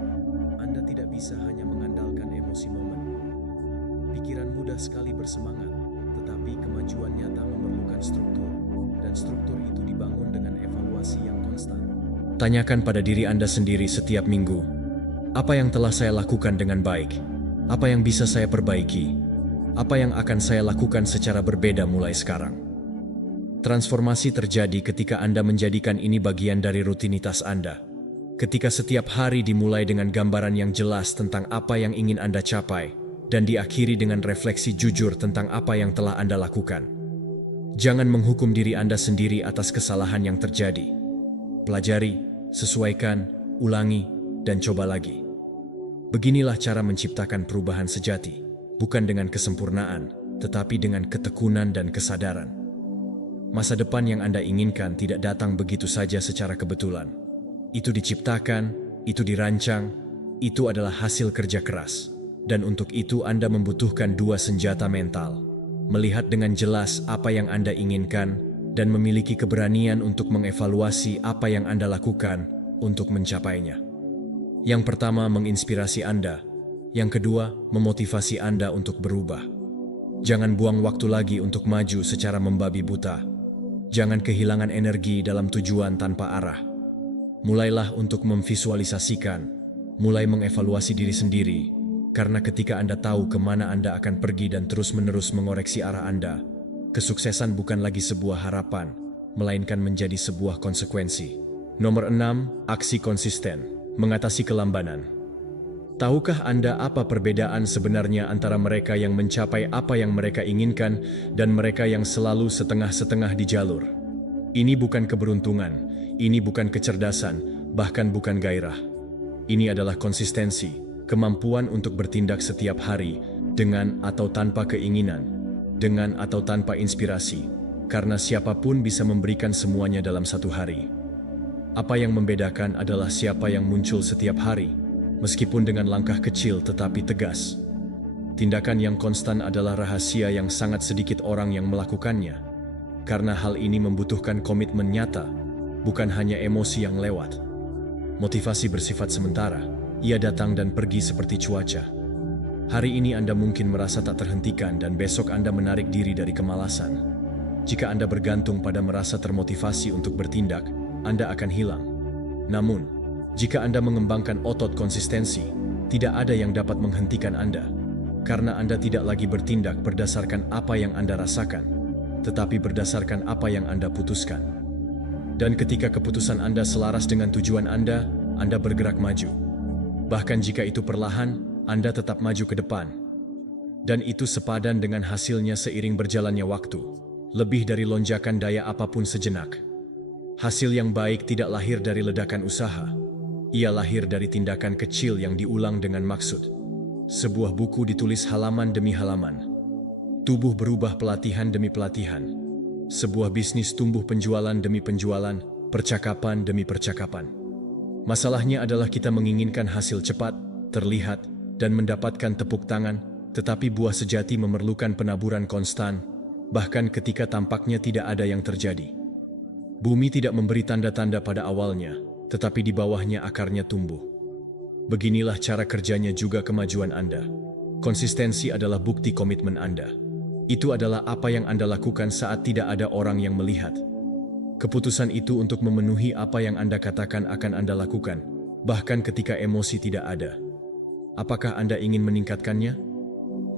Anda tidak bisa hanya mengandalkan emosi momen. Pikiran mudah sekali bersemangat, tetapi kemajuan nyata memerlukan struktur, dan struktur itu dibangun dengan evaluasi yang konstan. Tanyakan pada diri Anda sendiri setiap minggu, apa yang telah saya lakukan dengan baik? Apa yang bisa saya perbaiki? Apa yang akan saya lakukan secara berbeda mulai sekarang? Transformasi terjadi ketika Anda menjadikan ini bagian dari rutinitas Anda. Ketika setiap hari dimulai dengan gambaran yang jelas tentang apa yang ingin Anda capai, dan diakhiri dengan refleksi jujur tentang apa yang telah Anda lakukan. Jangan menghukum diri Anda sendiri atas kesalahan yang terjadi. Pelajari, sesuaikan, ulangi, dan coba lagi. Beginilah cara menciptakan perubahan sejati, bukan dengan kesempurnaan, tetapi dengan ketekunan dan kesadaran. Masa depan yang Anda inginkan tidak datang begitu saja secara kebetulan. Itu diciptakan, itu dirancang, itu adalah hasil kerja keras. Dan untuk itu Anda membutuhkan dua senjata mental. Melihat dengan jelas apa yang Anda inginkan, dan memiliki keberanian untuk mengevaluasi apa yang Anda lakukan untuk mencapainya. Yang pertama, menginspirasi Anda. Yang kedua, memotivasi Anda untuk berubah. Jangan buang waktu lagi untuk maju secara membabi buta. Jangan kehilangan energi dalam tujuan tanpa arah. Mulailah untuk memvisualisasikan, mulai mengevaluasi diri sendiri, karena ketika Anda tahu kemana Anda akan pergi dan terus-menerus mengoreksi arah Anda, kesuksesan bukan lagi sebuah harapan, melainkan menjadi sebuah konsekuensi. Nomor 6, aksi konsisten, mengatasi kelambanan. Tahukah Anda apa perbedaan sebenarnya antara mereka yang mencapai apa yang mereka inginkan dan mereka yang selalu setengah-setengah di jalur? Ini bukan keberuntungan, ini bukan kecerdasan, bahkan bukan gairah. Ini adalah konsistensi, kemampuan untuk bertindak setiap hari, dengan atau tanpa keinginan, dengan atau tanpa inspirasi, karena siapapun bisa memberikan semuanya dalam satu hari. Apa yang membedakan adalah siapa yang muncul setiap hari, meskipun dengan langkah kecil tetapi tegas. Tindakan yang konstan adalah rahasia yang sangat sedikit orang yang melakukannya, karena hal ini membutuhkan komitmen nyata, bukan hanya emosi yang lewat. Motivasi bersifat sementara, ia datang dan pergi seperti cuaca. Hari ini Anda mungkin merasa tak terhentikan dan besok Anda menarik diri dari kemalasan. Jika Anda bergantung pada merasa termotivasi untuk bertindak, Anda akan hilang. Namun, jika Anda mengembangkan otot konsistensi, tidak ada yang dapat menghentikan Anda, karena Anda tidak lagi bertindak berdasarkan apa yang Anda rasakan, tetapi berdasarkan apa yang Anda putuskan. Dan ketika keputusan Anda selaras dengan tujuan Anda bergerak maju. Bahkan jika itu perlahan, Anda tetap maju ke depan. Dan itu sepadan dengan hasilnya seiring berjalannya waktu, lebih dari lonjakan daya apapun sejenak. Hasil yang baik tidak lahir dari ledakan usaha. Ia lahir dari tindakan kecil yang diulang dengan maksud. Sebuah buku ditulis halaman demi halaman. Tubuh berubah pelatihan demi pelatihan. Sebuah bisnis tumbuh penjualan demi penjualan, percakapan demi percakapan. Masalahnya adalah kita menginginkan hasil cepat, terlihat, dan mendapatkan tepuk tangan, tetapi buah sejati memerlukan penaburan konstan, bahkan ketika tampaknya tidak ada yang terjadi. Bumi tidak memberi tanda-tanda pada awalnya, tetapi di bawahnya akarnya tumbuh. Beginilah cara kerjanya juga kemajuan Anda. Konsistensi adalah bukti komitmen Anda. Itu adalah apa yang Anda lakukan saat tidak ada orang yang melihat. Keputusan itu untuk memenuhi apa yang Anda katakan akan Anda lakukan, bahkan ketika emosi tidak ada. Apakah Anda ingin meningkatkannya?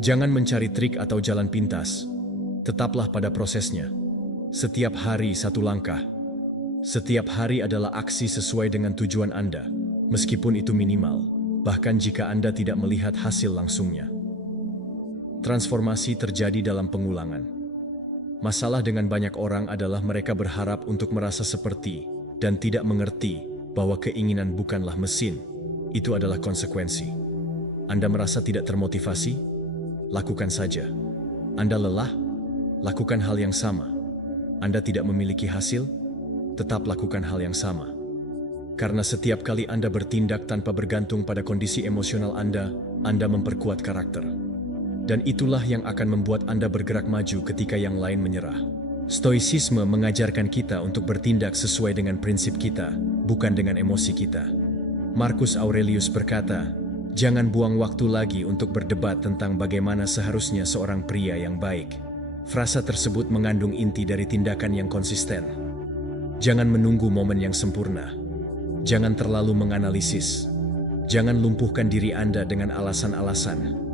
Jangan mencari trik atau jalan pintas. Tetaplah pada prosesnya. Setiap hari satu langkah. Setiap hari adalah aksi sesuai dengan tujuan Anda, meskipun itu minimal, bahkan jika Anda tidak melihat hasil langsungnya. Transformasi terjadi dalam pengulangan. Masalah dengan banyak orang adalah mereka berharap untuk merasa seperti dan tidak mengerti bahwa keinginan bukanlah mesin, itu adalah konsekuensi. Anda merasa tidak termotivasi? Lakukan saja. Anda lelah? Lakukan hal yang sama. Anda tidak memiliki hasil? Tetap lakukan hal yang sama. Karena setiap kali Anda bertindak tanpa bergantung pada kondisi emosional Anda memperkuat karakter. Dan itulah yang akan membuat Anda bergerak maju ketika yang lain menyerah. Stoicisme mengajarkan kita untuk bertindak sesuai dengan prinsip kita, bukan dengan emosi kita. Marcus Aurelius berkata, "Jangan buang waktu lagi untuk berdebat tentang bagaimana seharusnya seorang pria yang baik." Frasa tersebut mengandung inti dari tindakan yang konsisten. Jangan menunggu momen yang sempurna. Jangan terlalu menganalisis. Jangan lumpuhkan diri Anda dengan alasan-alasan.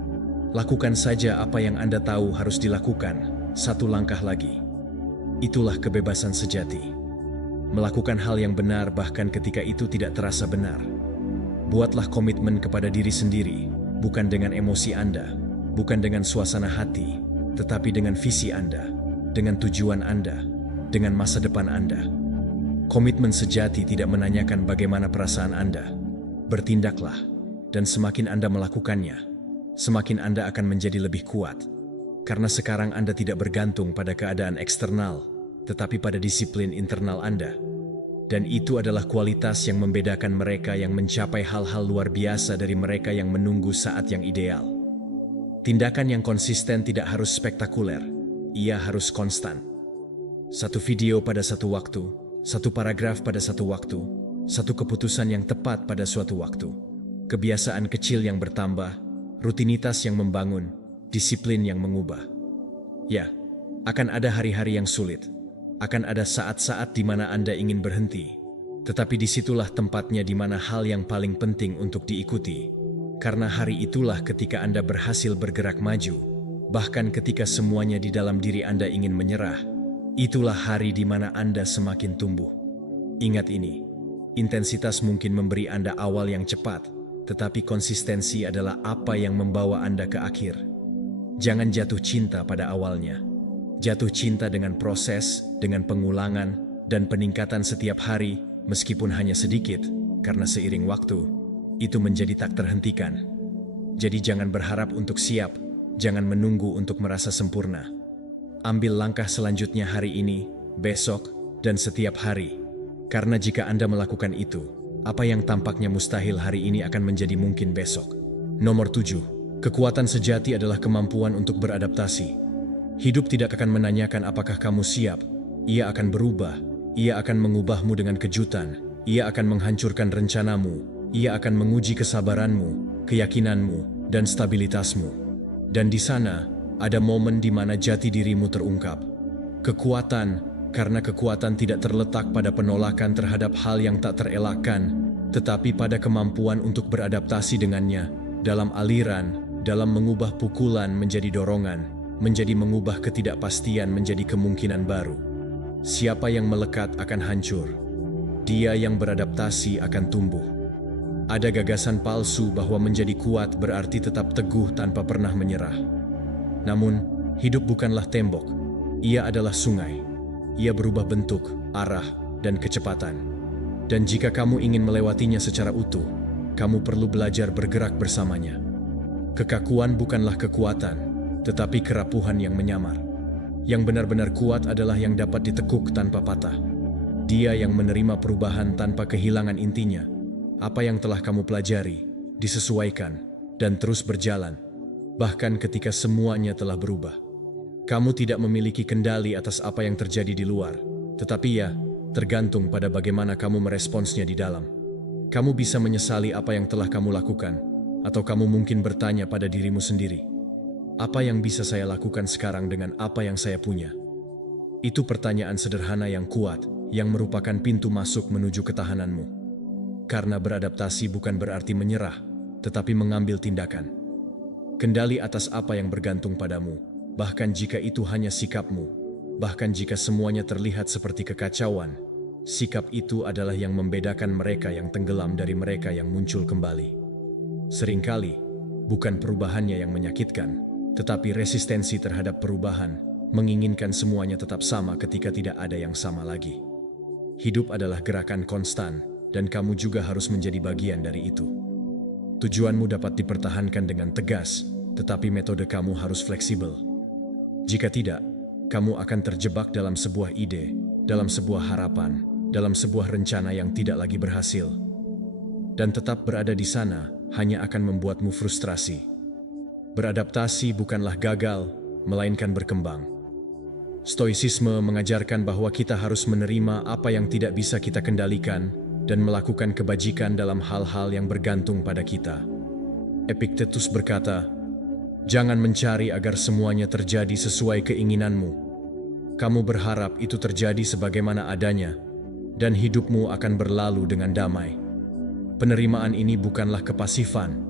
Lakukan saja apa yang Anda tahu harus dilakukan, satu langkah lagi. Itulah kebebasan sejati. Melakukan hal yang benar bahkan ketika itu tidak terasa benar. Buatlah komitmen kepada diri sendiri, bukan dengan emosi Anda, bukan dengan suasana hati, tetapi dengan visi Anda, dengan tujuan Anda, dengan masa depan Anda. Komitmen sejati tidak menanyakan bagaimana perasaan Anda. Bertindaklah, dan semakin Anda melakukannya, semakin Anda akan menjadi lebih kuat. Karena sekarang Anda tidak bergantung pada keadaan eksternal, tetapi pada disiplin internal Anda. Dan itu adalah kualitas yang membedakan mereka yang mencapai hal-hal luar biasa dari mereka yang menunggu saat yang ideal. Tindakan yang konsisten tidak harus spektakuler, ia harus konstan. Satu video pada satu waktu, satu paragraf pada satu waktu, satu keputusan yang tepat pada suatu waktu. Kebiasaan kecil yang bertambah, rutinitas yang membangun, disiplin yang mengubah. Ya, akan ada hari-hari yang sulit. Akan ada saat-saat di mana Anda ingin berhenti. Tetapi disitulah tempatnya di mana hal yang paling penting untuk diikuti. Karena hari itulah ketika Anda berhasil bergerak maju, bahkan ketika semuanya di dalam diri Anda ingin menyerah. Itulah hari di mana Anda semakin tumbuh. Ingat ini, intensitas mungkin memberi Anda awal yang cepat, tetapi konsistensi adalah apa yang membawa Anda ke akhir. Jangan jatuh cinta pada awalnya. Jatuh cinta dengan proses, dengan pengulangan, dan peningkatan setiap hari, meskipun hanya sedikit, karena seiring waktu, itu menjadi tak terhentikan. Jadi jangan berharap untuk siap, jangan menunggu untuk merasa sempurna. Ambil langkah selanjutnya hari ini, besok, dan setiap hari. Karena jika Anda melakukan itu, apa yang tampaknya mustahil hari ini akan menjadi mungkin besok. Nomor 7. Kekuatan sejati adalah kemampuan untuk beradaptasi. Hidup tidak akan menanyakan apakah kamu siap. Ia akan berubah. Ia akan mengubahmu dengan kejutan. Ia akan menghancurkan rencanamu. Ia akan menguji kesabaranmu, keyakinanmu, dan stabilitasmu. Dan di sana, ada momen di mana jati dirimu terungkap. Kekuatan, karena kekuatan tidak terletak pada penolakan terhadap hal yang tak terelakkan, tetapi pada kemampuan untuk beradaptasi dengannya, dalam aliran, dalam mengubah pukulan menjadi dorongan, menjadi mengubah ketidakpastian menjadi kemungkinan baru. Siapa yang melekat akan hancur. Dia yang beradaptasi akan tumbuh. Ada gagasan palsu bahwa menjadi kuat berarti tetap teguh tanpa pernah menyerah. Namun, hidup bukanlah tembok. Ia adalah sungai. Ia berubah bentuk, arah, dan kecepatan. Dan jika kamu ingin melewatinya secara utuh, kamu perlu belajar bergerak bersamanya. Kekakuan bukanlah kekuatan, tetapi kerapuhan yang menyamar. Yang benar-benar kuat adalah yang dapat ditekuk tanpa patah. Dia yang menerima perubahan tanpa kehilangan intinya. Apa yang telah kamu pelajari, disesuaikan, dan terus berjalan, bahkan ketika semuanya telah berubah. Kamu tidak memiliki kendali atas apa yang terjadi di luar, tetapi ya, tergantung pada bagaimana kamu meresponsnya di dalam. Kamu bisa menyesali apa yang telah kamu lakukan, atau kamu mungkin bertanya pada dirimu sendiri, apa yang bisa saya lakukan sekarang dengan apa yang saya punya? Itu pertanyaan sederhana yang kuat, yang merupakan pintu masuk menuju ketahananmu. Karena beradaptasi bukan berarti menyerah, tetapi mengambil tindakan. Kendali atas apa yang bergantung padamu, bahkan jika itu hanya sikapmu, bahkan jika semuanya terlihat seperti kekacauan, sikap itu adalah yang membedakan mereka yang tenggelam dari mereka yang muncul kembali. Seringkali, bukan perubahannya yang menyakitkan, tetapi resistensi terhadap perubahan, menginginkan semuanya tetap sama ketika tidak ada yang sama lagi. Hidup adalah gerakan konstan, dan kamu juga harus menjadi bagian dari itu. Tujuanmu dapat dipertahankan dengan tegas, tetapi metode kamu harus fleksibel. Jika tidak, kamu akan terjebak dalam sebuah ide, dalam sebuah harapan, dalam sebuah rencana yang tidak lagi berhasil. Dan tetap berada di sana hanya akan membuatmu frustrasi. Beradaptasi bukanlah gagal, melainkan berkembang. Stoicisme mengajarkan bahwa kita harus menerima apa yang tidak bisa kita kendalikan dan melakukan kebajikan dalam hal-hal yang bergantung pada kita. Epictetus berkata, "Jangan mencari agar semuanya terjadi sesuai keinginanmu. Kamu berharap itu terjadi sebagaimana adanya, dan hidupmu akan berlalu dengan damai." Penerimaan ini bukanlah kepasifan,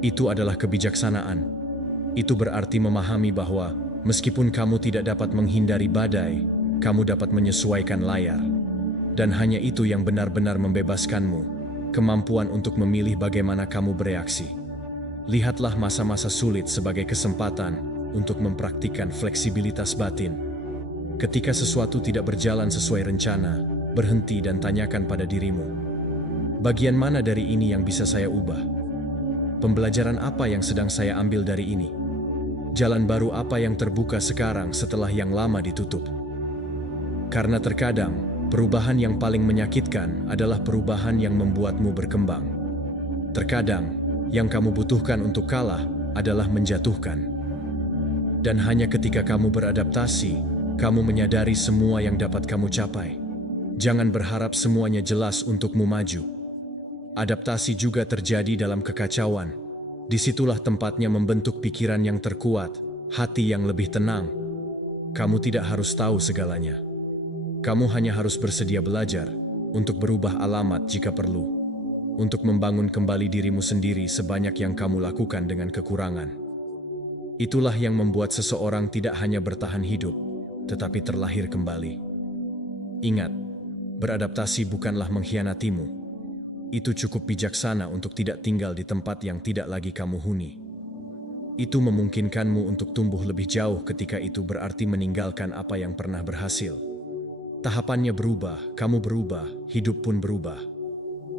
itu adalah kebijaksanaan. Itu berarti memahami bahwa, meskipun kamu tidak dapat menghindari badai, kamu dapat menyesuaikan layar. Dan hanya itu yang benar-benar membebaskanmu, kemampuan untuk memilih bagaimana kamu bereaksi. Lihatlah masa-masa sulit sebagai kesempatan untuk mempraktikkan fleksibilitas batin. Ketika sesuatu tidak berjalan sesuai rencana, berhenti dan tanyakan pada dirimu, bagian mana dari ini yang bisa saya ubah? Pembelajaran apa yang sedang saya ambil dari ini? Jalan baru apa yang terbuka sekarang setelah yang lama ditutup? Karena terkadang, perubahan yang paling menyakitkan adalah perubahan yang membuatmu berkembang. Terkadang, yang kamu butuhkan untuk kalah adalah menjatuhkan. Dan hanya ketika kamu beradaptasi, kamu menyadari semua yang dapat kamu capai. Jangan berharap semuanya jelas untukmu maju. Adaptasi juga terjadi dalam kekacauan. Disitulah tempatnya membentuk pikiran yang terkuat, hati yang lebih tenang. Kamu tidak harus tahu segalanya. Kamu hanya harus bersedia belajar untuk berubah alamat jika perlu. Untuk membangun kembali dirimu sendiri sebanyak yang kamu lakukan dengan kekurangan. Itulah yang membuat seseorang tidak hanya bertahan hidup, tetapi terlahir kembali. Ingat, beradaptasi bukanlah mengkhianatimu. Itu cukup bijaksana untuk tidak tinggal di tempat yang tidak lagi kamu huni. Itu memungkinkanmu untuk tumbuh lebih jauh ketika itu berarti meninggalkan apa yang pernah berhasil. Tahapannya berubah, kamu berubah, hidup pun berubah.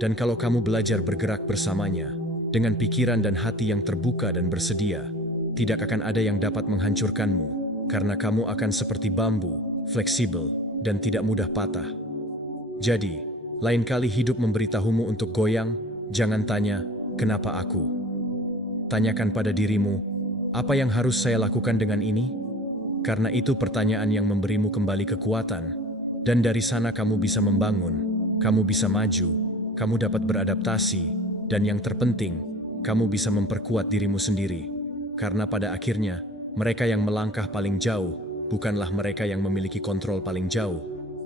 Dan kalau kamu belajar bergerak bersamanya, dengan pikiran dan hati yang terbuka dan bersedia, tidak akan ada yang dapat menghancurkanmu, karena kamu akan seperti bambu, fleksibel, dan tidak mudah patah. Jadi, lain kali hidup memberitahumu untuk goyang, jangan tanya, kenapa aku? Tanyakan pada dirimu, apa yang harus saya lakukan dengan ini? Karena itu pertanyaan yang memberimu kembali kekuatan, dan dari sana kamu bisa membangun, kamu bisa maju, kamu dapat beradaptasi, dan yang terpenting, kamu bisa memperkuat dirimu sendiri. Karena pada akhirnya, mereka yang melangkah paling jauh, bukanlah mereka yang memiliki kontrol paling jauh,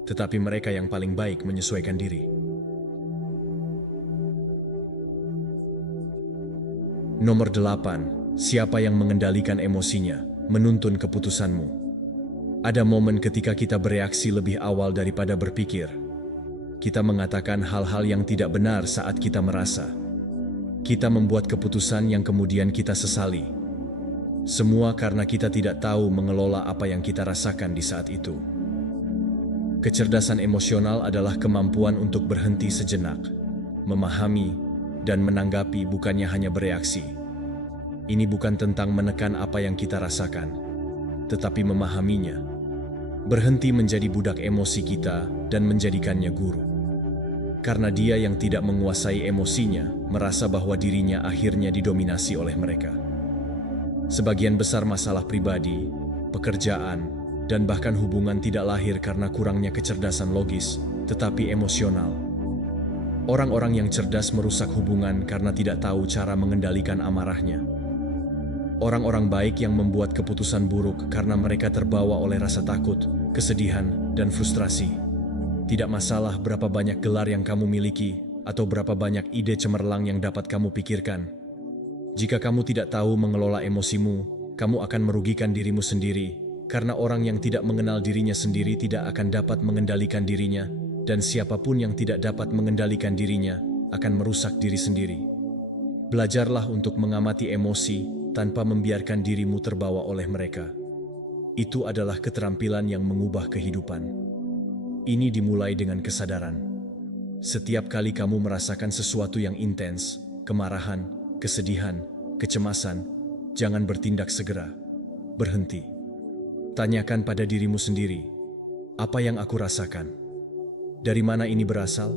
tetapi mereka yang paling baik menyesuaikan diri. Nomor 8. Siapa yang mengendalikan emosinya, menuntun keputusanmu. Ada momen ketika kita bereaksi lebih awal daripada berpikir. Kita mengatakan hal-hal yang tidak benar saat kita merasa. Kita membuat keputusan yang kemudian kita sesali. Semua karena kita tidak tahu mengelola apa yang kita rasakan di saat itu. Kecerdasan emosional adalah kemampuan untuk berhenti sejenak, memahami, dan menanggapi bukannya hanya bereaksi. Ini bukan tentang menekan apa yang kita rasakan, tetapi memahaminya. Berhenti menjadi budak emosi kita dan menjadikannya guru. Karena dia yang tidak menguasai emosinya, merasa bahwa dirinya akhirnya didominasi oleh mereka. Sebagian besar masalah pribadi, pekerjaan, dan bahkan hubungan tidak lahir karena kurangnya kecerdasan logis, tetapi emosional. Orang-orang yang cerdas merusak hubungan karena tidak tahu cara mengendalikan amarahnya. Orang-orang baik yang membuat keputusan buruk karena mereka terbawa oleh rasa takut, kesedihan, dan frustrasi. Tidak masalah berapa banyak gelar yang kamu miliki atau berapa banyak ide cemerlang yang dapat kamu pikirkan. Jika kamu tidak tahu mengelola emosimu, kamu akan merugikan dirimu sendiri. Karena orang yang tidak mengenal dirinya sendiri tidak akan dapat mengendalikan dirinya, dan siapapun yang tidak dapat mengendalikan dirinya akan merusak diri sendiri. Belajarlah untuk mengamati emosi tanpa membiarkan dirimu terbawa oleh mereka. Itu adalah keterampilan yang mengubah kehidupan. Ini dimulai dengan kesadaran. Setiap kali kamu merasakan sesuatu yang intens, kemarahan, kesedihan, kecemasan, jangan bertindak segera. Berhenti. Tanyakan pada dirimu sendiri, apa yang aku rasakan? Dari mana ini berasal?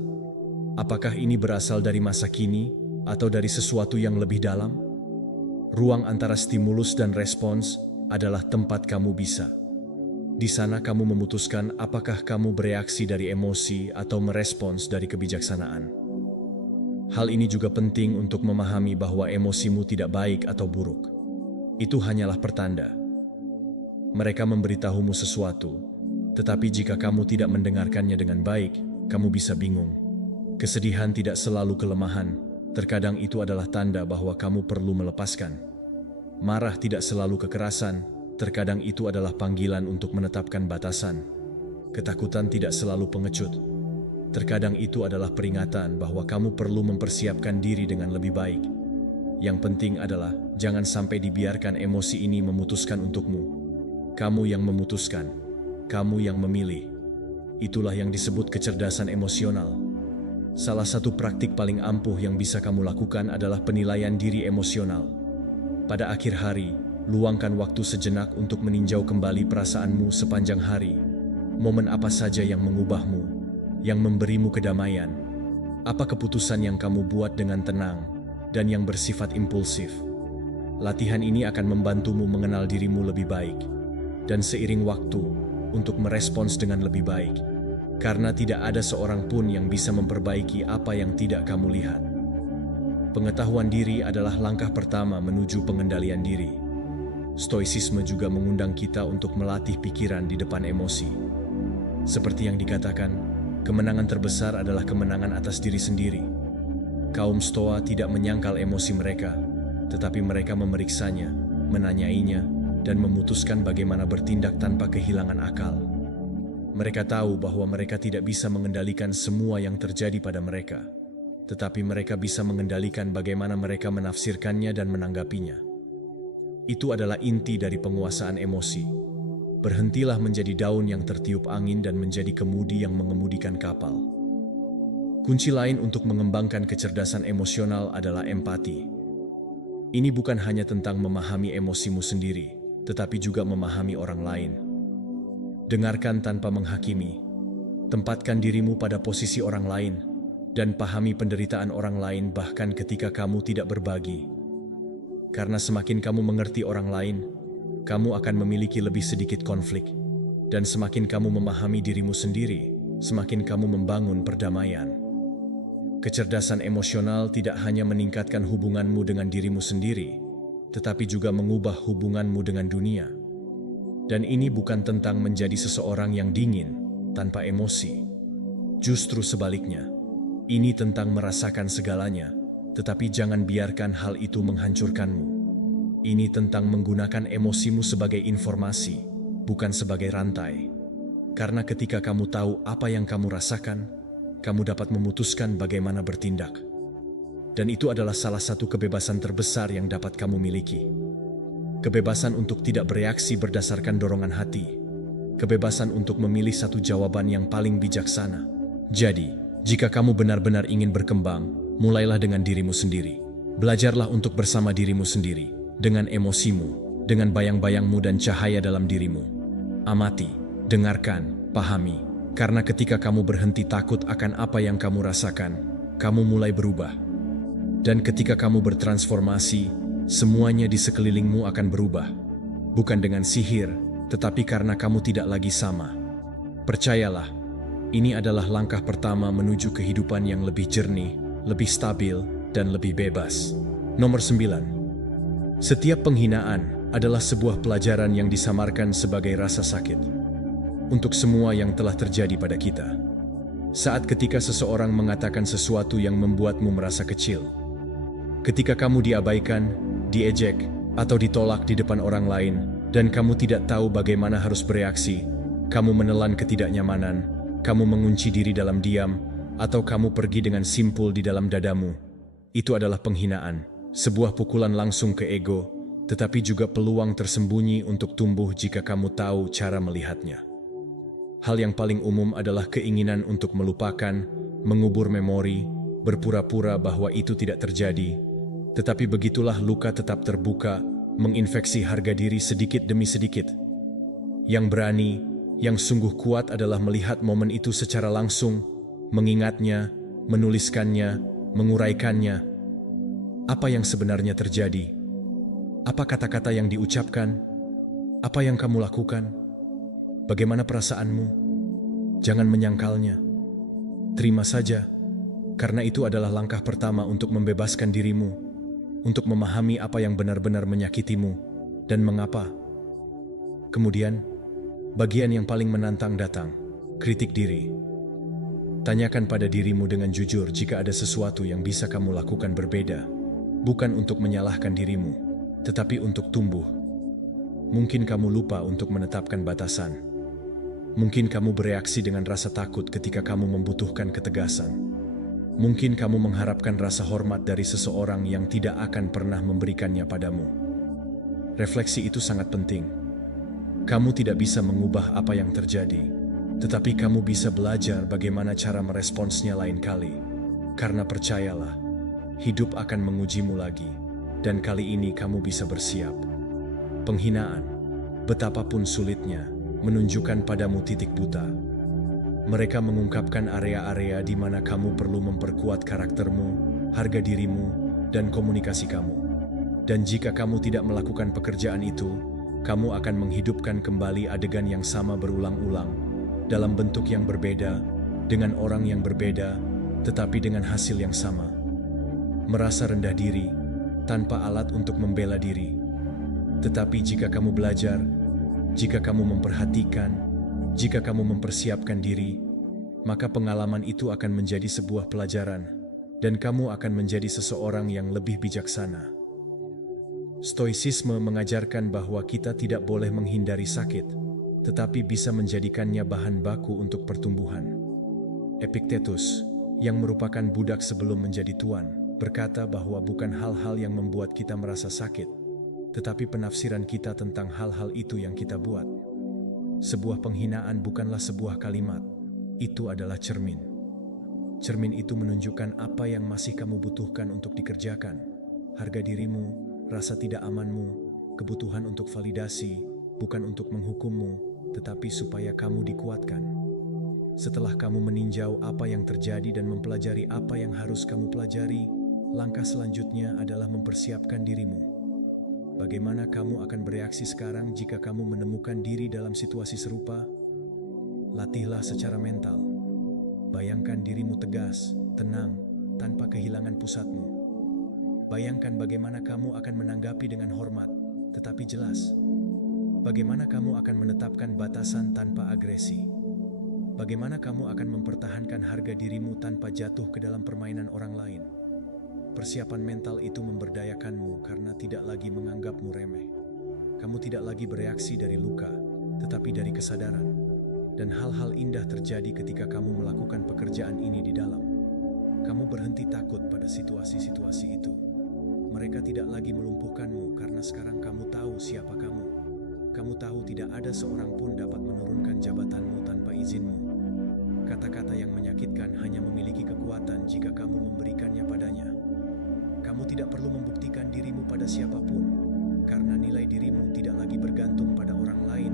Apakah ini berasal dari masa kini atau dari sesuatu yang lebih dalam? Ruang antara stimulus dan respons adalah tempat kamu bisa. Di sana kamu memutuskan apakah kamu bereaksi dari emosi atau merespons dari kebijaksanaan. Hal ini juga penting untuk memahami bahwa emosimu tidak baik atau buruk. Itu hanyalah pertanda. Mereka memberitahumu sesuatu, tetapi jika kamu tidak mendengarkannya dengan baik, kamu bisa bingung. Kesedihan tidak selalu kelemahan, terkadang itu adalah tanda bahwa kamu perlu melepaskan. Marah tidak selalu kekerasan, terkadang itu adalah panggilan untuk menetapkan batasan. Ketakutan tidak selalu pengecut, terkadang itu adalah peringatan bahwa kamu perlu mempersiapkan diri dengan lebih baik. Yang penting adalah, jangan sampai dibiarkan emosi ini memutuskan untukmu. Kamu yang memutuskan, kamu yang memilih. Itulah yang disebut kecerdasan emosional. Salah satu praktik paling ampuh yang bisa kamu lakukan adalah penilaian diri emosional. Pada akhir hari, luangkan waktu sejenak untuk meninjau kembali perasaanmu sepanjang hari. Momen apa saja yang mengubahmu, yang memberimu kedamaian? Apa keputusan yang kamu buat dengan tenang dan yang bersifat impulsif? Latihan ini akan membantumu mengenal dirimu lebih baik. Dan seiring waktu, untuk merespons dengan lebih baik. Karena tidak ada seorang pun yang bisa memperbaiki apa yang tidak kamu lihat. Pengetahuan diri adalah langkah pertama menuju pengendalian diri. Stoicisme juga mengundang kita untuk melatih pikiran di depan emosi. Seperti yang dikatakan, kemenangan terbesar adalah kemenangan atas diri sendiri. Kaum Stoa tidak menyangkal emosi mereka, tetapi mereka memeriksanya, menanyainya, dan memutuskan bagaimana bertindak tanpa kehilangan akal. Mereka tahu bahwa mereka tidak bisa mengendalikan semua yang terjadi pada mereka. tetapi mereka bisa mengendalikan bagaimana mereka menafsirkannya dan menanggapinya. Itu adalah inti dari penguasaan emosi. Berhentilah menjadi daun yang tertiup angin dan menjadi kemudi yang mengemudikan kapal. Kunci lain untuk mengembangkan kecerdasan emosional adalah empati. Ini bukan hanya tentang memahami emosimu sendiri, tetapi juga memahami orang lain. Dengarkan tanpa menghakimi. Tempatkan dirimu pada posisi orang lain, dan pahami penderitaan orang lain bahkan ketika kamu tidak berbagi. Karena semakin kamu mengerti orang lain, kamu akan memiliki lebih sedikit konflik. Dan semakin kamu memahami dirimu sendiri, semakin kamu membangun perdamaian. Kecerdasan emosional tidak hanya meningkatkan hubunganmu dengan dirimu sendiri, tetapi juga mengubah hubunganmu dengan dunia. Dan ini bukan tentang menjadi seseorang yang dingin, tanpa emosi. Justru sebaliknya, ini tentang merasakan segalanya, tetapi jangan biarkan hal itu menghancurkanmu. Ini tentang menggunakan emosimu sebagai informasi, bukan sebagai rantai. Karena ketika kamu tahu apa yang kamu rasakan, kamu dapat memutuskan bagaimana bertindak. Dan itu adalah salah satu kebebasan terbesar yang dapat kamu miliki. Kebebasan untuk tidak bereaksi berdasarkan dorongan hati. Kebebasan untuk memilih satu jawaban yang paling bijaksana. Jadi, jika kamu benar-benar ingin berkembang, mulailah dengan dirimu sendiri. Belajarlah untuk bersama dirimu sendiri, dengan emosimu, dengan bayang-bayangmu dan cahaya dalam dirimu. Amati, dengarkan, pahami. Karena ketika kamu berhenti takut akan apa yang kamu rasakan, kamu mulai berubah. Dan ketika kamu bertransformasi, semuanya di sekelilingmu akan berubah. Bukan dengan sihir, tetapi karena kamu tidak lagi sama. Percayalah, ini adalah langkah pertama menuju kehidupan yang lebih jernih, lebih stabil, dan lebih bebas. Nomor 9. Setiap penghinaan adalah sebuah pelajaran yang disamarkan sebagai rasa sakit. Untuk semua yang telah terjadi pada kita. Saat ketika seseorang mengatakan sesuatu yang membuatmu merasa kecil. Ketika kamu diabaikan, diejek, atau ditolak di depan orang lain, dan kamu tidak tahu bagaimana harus bereaksi, kamu menelan ketidaknyamanan, kamu mengunci diri dalam diam, atau kamu pergi dengan simpul di dalam dadamu. Itu adalah penghinaan, sebuah pukulan langsung ke ego, tetapi juga peluang tersembunyi untuk tumbuh jika kamu tahu cara melihatnya. Hal yang paling umum adalah keinginan untuk melupakan, mengubur memori, berpura-pura bahwa itu tidak terjadi. Tetapi begitulah luka tetap terbuka, menginfeksi harga diri sedikit demi sedikit. Yang berani, yang sungguh kuat adalah melihat momen itu secara langsung, mengingatnya, menuliskannya, menguraikannya. Apa yang sebenarnya terjadi? Apa kata-kata yang diucapkan? Apa yang kamu lakukan? Bagaimana perasaanmu? Jangan menyangkalnya. Terima saja, karena itu adalah langkah pertama untuk membebaskan dirimu, untuk memahami apa yang benar-benar menyakitimu, dan mengapa. Kemudian, bagian yang paling menantang datang, kritik diri. Tanyakan pada dirimu dengan jujur jika ada sesuatu yang bisa kamu lakukan berbeda, bukan untuk menyalahkan dirimu, tetapi untuk tumbuh. Mungkin kamu lupa untuk menetapkan batasan. Mungkin kamu bereaksi dengan rasa takut ketika kamu membutuhkan ketegasan. Mungkin kamu mengharapkan rasa hormat dari seseorang yang tidak akan pernah memberikannya padamu. Refleksi itu sangat penting. Kamu tidak bisa mengubah apa yang terjadi, tetapi kamu bisa belajar bagaimana cara meresponsnya lain kali. Karena percayalah, hidup akan mengujimu lagi, dan kali ini kamu bisa bersiap. Penghinaan, betapapun sulitnya, menunjukkan padamu titik buta. Mereka mengungkapkan area-area di mana kamu perlu memperkuat karaktermu, harga dirimu, dan komunikasi kamu. Dan jika kamu tidak melakukan pekerjaan itu, kamu akan menghidupkan kembali adegan yang sama berulang-ulang, dalam bentuk yang berbeda, dengan orang yang berbeda, tetapi dengan hasil yang sama. Merasa rendah diri, tanpa alat untuk membela diri. Tetapi jika kamu belajar, jika kamu memperhatikan, jika kamu mempersiapkan diri, maka pengalaman itu akan menjadi sebuah pelajaran, dan kamu akan menjadi seseorang yang lebih bijaksana. Stoicisme mengajarkan bahwa kita tidak boleh menghindari sakit, tetapi bisa menjadikannya bahan baku untuk pertumbuhan. Epictetus, yang merupakan budak sebelum menjadi tuan, berkata bahwa bukan hal-hal yang membuat kita merasa sakit, tetapi penafsiran kita tentang hal-hal itu yang kita buat. Sebuah penghinaan bukanlah sebuah kalimat, itu adalah cermin. Cermin itu menunjukkan apa yang masih kamu butuhkan untuk dikerjakan. Harga dirimu, rasa tidak amanmu, kebutuhan untuk validasi, bukan untuk menghukummu, tetapi supaya kamu dikuatkan. Setelah kamu meninjau apa yang terjadi dan mempelajari apa yang harus kamu pelajari, langkah selanjutnya adalah mempersiapkan dirimu. Bagaimana kamu akan bereaksi sekarang jika kamu menemukan diri dalam situasi serupa? Latihlah secara mental. Bayangkan dirimu tegas, tenang, tanpa kehilangan pusatmu. Bayangkan bagaimana kamu akan menanggapi dengan hormat, tetapi jelas. Bagaimana kamu akan menetapkan batasan tanpa agresi. Bagaimana kamu akan mempertahankan harga dirimu tanpa jatuh ke dalam permainan orang lain. Persiapan mental itu memberdayakanmu karena tidak lagi menganggapmu remeh. Kamu tidak lagi bereaksi dari luka, tetapi dari kesadaran. Dan hal-hal indah terjadi ketika kamu melakukan pekerjaan ini di dalam. Kamu berhenti takut pada situasi-situasi itu. Mereka tidak lagi melumpuhkanmu karena sekarang kamu tahu siapa kamu. Kamu tahu tidak ada seorang pun dapat menurunkan jabatanmu tanpa izinmu. Kata-kata yang menyakitkan hanya memiliki kekuatan jika kamu memberikannya padanya. Kamu tidak perlu membuktikan dirimu pada siapapun, karena nilai dirimu tidak lagi bergantung pada orang lain,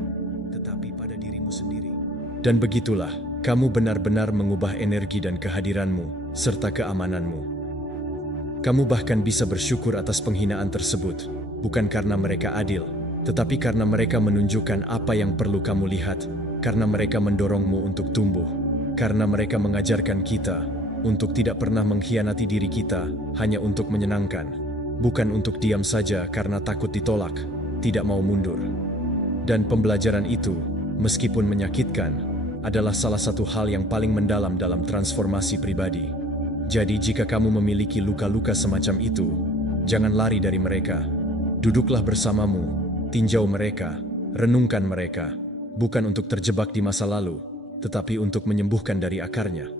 tetapi pada dirimu sendiri. Dan begitulah, kamu benar-benar mengubah energi dan kehadiranmu, serta keamananmu. Kamu bahkan bisa bersyukur atas penghinaan tersebut, bukan karena mereka adil, tetapi karena mereka menunjukkan apa yang perlu kamu lihat, karena mereka mendorongmu untuk tumbuh, karena mereka mengajarkan kita untuk tidak pernah mengkhianati diri kita hanya untuk menyenangkan, bukan untuk diam saja karena takut ditolak, tidak mau mundur. Dan pembelajaran itu, meskipun menyakitkan, adalah salah satu hal yang paling mendalam dalam transformasi pribadi. Jadi jika kamu memiliki luka-luka semacam itu, jangan lari dari mereka. Duduklah bersamamu, tinjau mereka, renungkan mereka, bukan untuk terjebak di masa lalu, tetapi untuk menyembuhkan dari akarnya.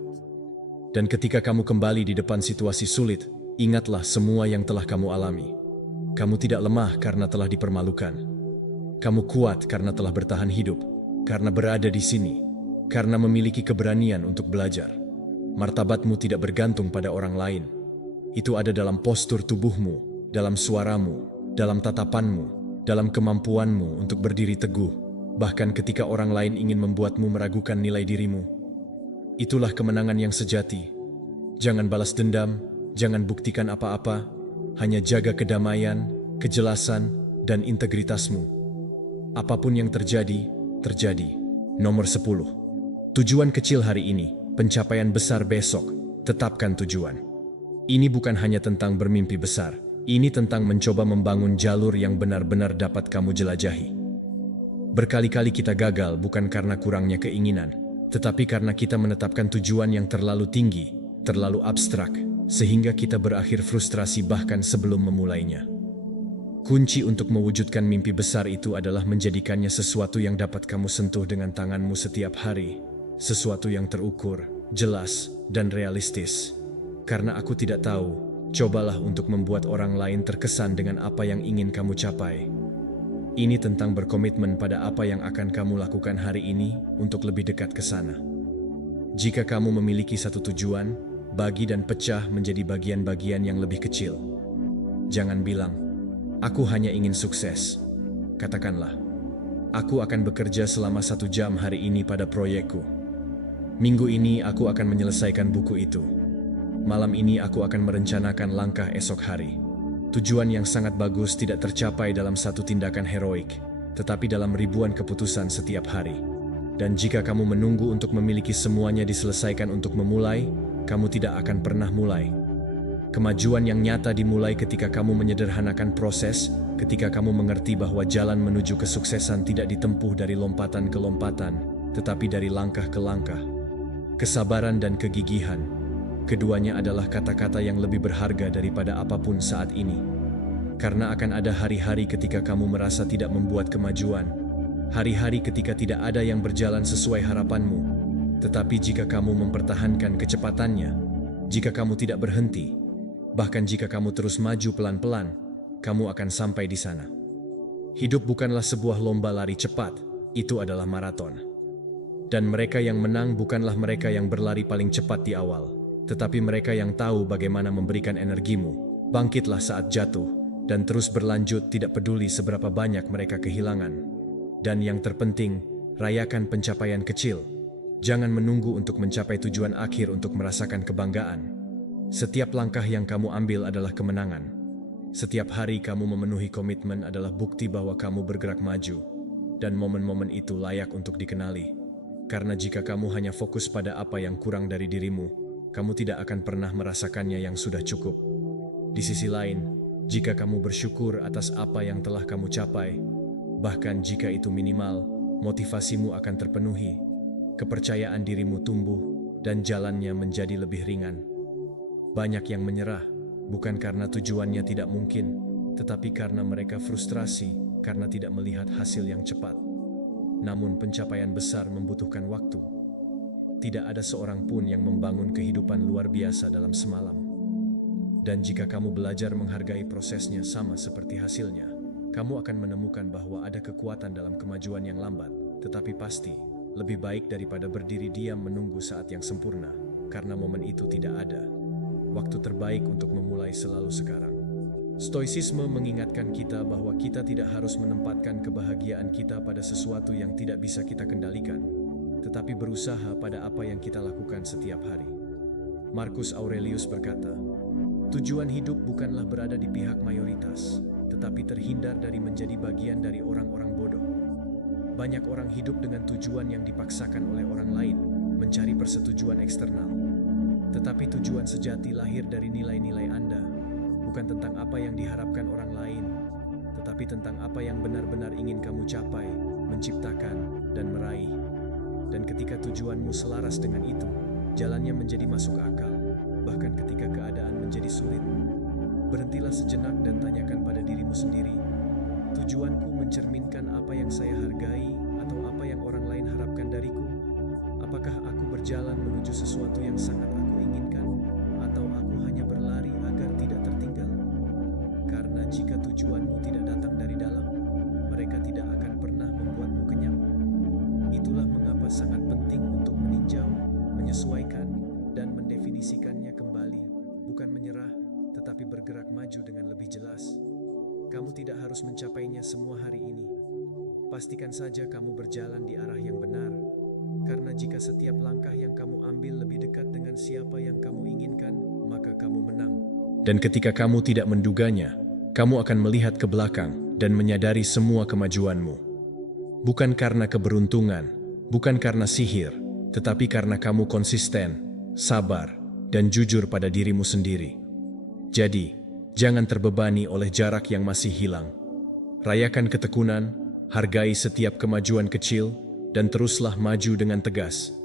Dan ketika kamu kembali di depan situasi sulit, ingatlah semua yang telah kamu alami. Kamu tidak lemah karena telah dipermalukan. Kamu kuat karena telah bertahan hidup, karena berada di sini, karena memiliki keberanian untuk belajar. Martabatmu tidak bergantung pada orang lain. Itu ada dalam postur tubuhmu, dalam suaramu, dalam tatapanmu, dalam kemampuanmu untuk berdiri teguh, bahkan ketika orang lain ingin membuatmu meragukan nilai dirimu. Itulah kemenangan yang sejati. Jangan balas dendam, jangan buktikan apa-apa, hanya jaga kedamaian, kejelasan, dan integritasmu. Apapun yang terjadi, terjadi. Nomor 10. Tujuan kecil hari ini, pencapaian besar besok. Tetapkan tujuan. Ini bukan hanya tentang bermimpi besar, ini tentang mencoba membangun jalur yang benar-benar dapat kamu jelajahi. Berkali-kali kita gagal bukan karena kurangnya keinginan, tetapi karena kita menetapkan tujuan yang terlalu tinggi, terlalu abstrak, sehingga kita berakhir frustrasi bahkan sebelum memulainya. Kunci untuk mewujudkan mimpi besar itu adalah menjadikannya sesuatu yang dapat kamu sentuh dengan tanganmu setiap hari, sesuatu yang terukur, jelas, dan realistis. Karena aku tidak tahu, cobalah untuk membuat orang lain terkesan dengan apa yang ingin kamu capai. Ini tentang berkomitmen pada apa yang akan kamu lakukan hari ini untuk lebih dekat ke sana. Jika kamu memiliki satu tujuan, bagi dan pecah menjadi bagian-bagian yang lebih kecil. Jangan bilang, aku hanya ingin sukses. Katakanlah, aku akan bekerja selama 1 jam hari ini pada proyekku. Minggu ini aku akan menyelesaikan buku itu. Malam ini aku akan merencanakan langkah esok hari. Tujuan yang sangat bagus tidak tercapai dalam satu tindakan heroik, tetapi dalam ribuan keputusan setiap hari. Dan jika kamu menunggu untuk memiliki semuanya diselesaikan untuk memulai, kamu tidak akan pernah mulai. Kemajuan yang nyata dimulai ketika kamu menyederhanakan proses, ketika kamu mengerti bahwa jalan menuju kesuksesan tidak ditempuh dari lompatan ke lompatan, tetapi dari langkah ke langkah. Kesabaran dan kegigihan, keduanya adalah kata-kata yang lebih berharga daripada apapun saat ini. Karena akan ada hari-hari ketika kamu merasa tidak membuat kemajuan, hari-hari ketika tidak ada yang berjalan sesuai harapanmu. Tetapi jika kamu mempertahankan kecepatannya, Jika kamu tidak berhenti, bahkan jika kamu terus maju pelan-pelan, kamu akan sampai di sana. Hidup bukanlah sebuah lomba lari cepat, itu adalah maraton. Dan mereka yang menang bukanlah mereka yang berlari paling cepat di awal, tetapi mereka yang tahu bagaimana memberikan energimu, bangkitlah saat jatuh, dan terus berlanjut tidak peduli seberapa banyak mereka kehilangan. Dan yang terpenting, rayakan pencapaian kecil. Jangan menunggu untuk mencapai tujuan akhir untuk merasakan kebanggaan. Setiap langkah yang kamu ambil adalah kemenangan. Setiap hari kamu memenuhi komitmen adalah bukti bahwa kamu bergerak maju. Dan momen-momen itu layak untuk dikenali. Karena jika kamu hanya fokus pada apa yang kurang dari dirimu, kamu tidak akan pernah merasakannya yang sudah cukup. Di sisi lain, jika kamu bersyukur atas apa yang telah kamu capai, bahkan jika itu minimal, motivasimu akan terpenuhi. Kepercayaan dirimu tumbuh, dan jalannya menjadi lebih ringan. Banyak yang menyerah, bukan karena tujuannya tidak mungkin, tetapi karena mereka frustrasi karena tidak melihat hasil yang cepat. Namun pencapaian besar membutuhkan waktu. Tidak ada seorang pun yang membangun kehidupan luar biasa dalam semalam. Dan jika kamu belajar menghargai prosesnya sama seperti hasilnya, kamu akan menemukan bahwa ada kekuatan dalam kemajuan yang lambat, tetapi pasti. Lebih baik daripada berdiri diam menunggu saat yang sempurna, karena momen itu tidak ada. Waktu terbaik untuk memulai selalu sekarang. Stoicisme mengingatkan kita bahwa kita tidak harus menempatkan kebahagiaan kita pada sesuatu yang tidak bisa kita kendalikan, tetapi berusaha pada apa yang kita lakukan setiap hari. Marcus Aurelius berkata, "Tujuan hidup bukanlah berada di pihak mayoritas, tetapi terhindar dari menjadi bagian dari orang-orang bodoh." Banyak orang hidup dengan tujuan yang dipaksakan oleh orang lain, mencari persetujuan eksternal. Tetapi tujuan sejati lahir dari nilai-nilai Anda, bukan tentang apa yang diharapkan orang lain, tetapi tentang apa yang benar-benar ingin kamu capai, menciptakan, dan meraih. Dan ketika tujuanmu selaras dengan itu, jalannya menjadi masuk akal, bahkan ketika keadaan menjadi sulit. Berhentilah sejenak dan tanyakan pada dirimu sendiri, tujuanku mencerminkan apa yang saya hargai atau apa yang orang lain harapkan dariku? Apakah aku berjalan menuju sesuatu yang sangat aku inginkan, atau aku hanya berlari agar tidak tertinggal? Karena jika tujuanmu tidak datang dari dalam, mereka tidak akan pernah membuatmu kenyang. Itulah mengapa sangat penting untuk meninjau, menyesuaikan, dan mendefinisikannya kembali, bukan menyerah, tetapi bergerak maju dengan lebih jelas. Kamu tidak harus mencapainya semua hari ini. Pastikan saja kamu berjalan di arah yang benar, karena jika setiap langkah yang kamu ambil lebih dekat dengan siapa yang kamu inginkan, maka kamu menang. Dan ketika kamu tidak menduganya, kamu akan melihat ke belakang dan menyadari semua kemajuanmu. Bukan karena keberuntungan, bukan karena sihir, tetapi karena kamu konsisten, sabar, dan jujur pada dirimu sendiri. Jadi, jangan terbebani oleh jarak yang masih hilang. Rayakan ketekunan, hargai setiap kemajuan kecil, dan teruslah maju dengan tegas.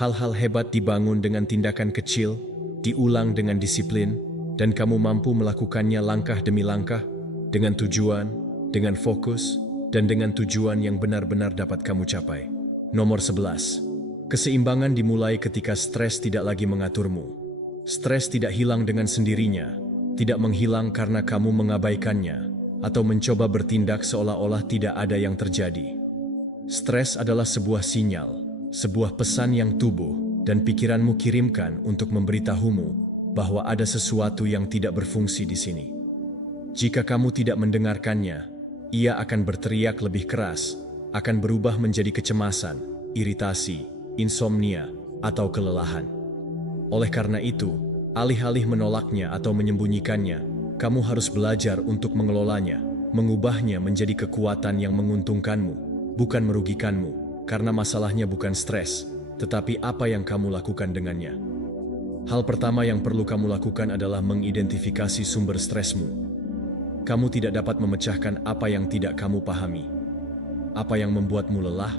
Hal-hal hebat dibangun dengan tindakan kecil, diulang dengan disiplin, dan kamu mampu melakukannya langkah demi langkah, dengan tujuan, dengan fokus, dan dengan tujuan yang benar-benar dapat kamu capai. Nomor 11. Keseimbangan dimulai ketika stres tidak lagi mengaturmu. Stres tidak hilang dengan sendirinya, tidak menghilang karena kamu mengabaikannya, atau mencoba bertindak seolah-olah tidak ada yang terjadi. Stres adalah sebuah sinyal, sebuah pesan yang tubuh dan pikiranmu kirimkan untuk memberitahumu bahwa ada sesuatu yang tidak berfungsi di sini. Jika kamu tidak mendengarkannya, ia akan berteriak lebih keras, akan berubah menjadi kecemasan, iritasi, insomnia, atau kelelahan. Oleh karena itu, alih-alih menolaknya atau menyembunyikannya, kamu harus belajar untuk mengelolanya, mengubahnya menjadi kekuatan yang menguntungkanmu, bukan merugikanmu, karena masalahnya bukan stres, tetapi apa yang kamu lakukan dengannya. Hal pertama yang perlu kamu lakukan adalah mengidentifikasi sumber stresmu. Kamu tidak dapat memecahkan apa yang tidak kamu pahami. Apa yang membuatmu lelah?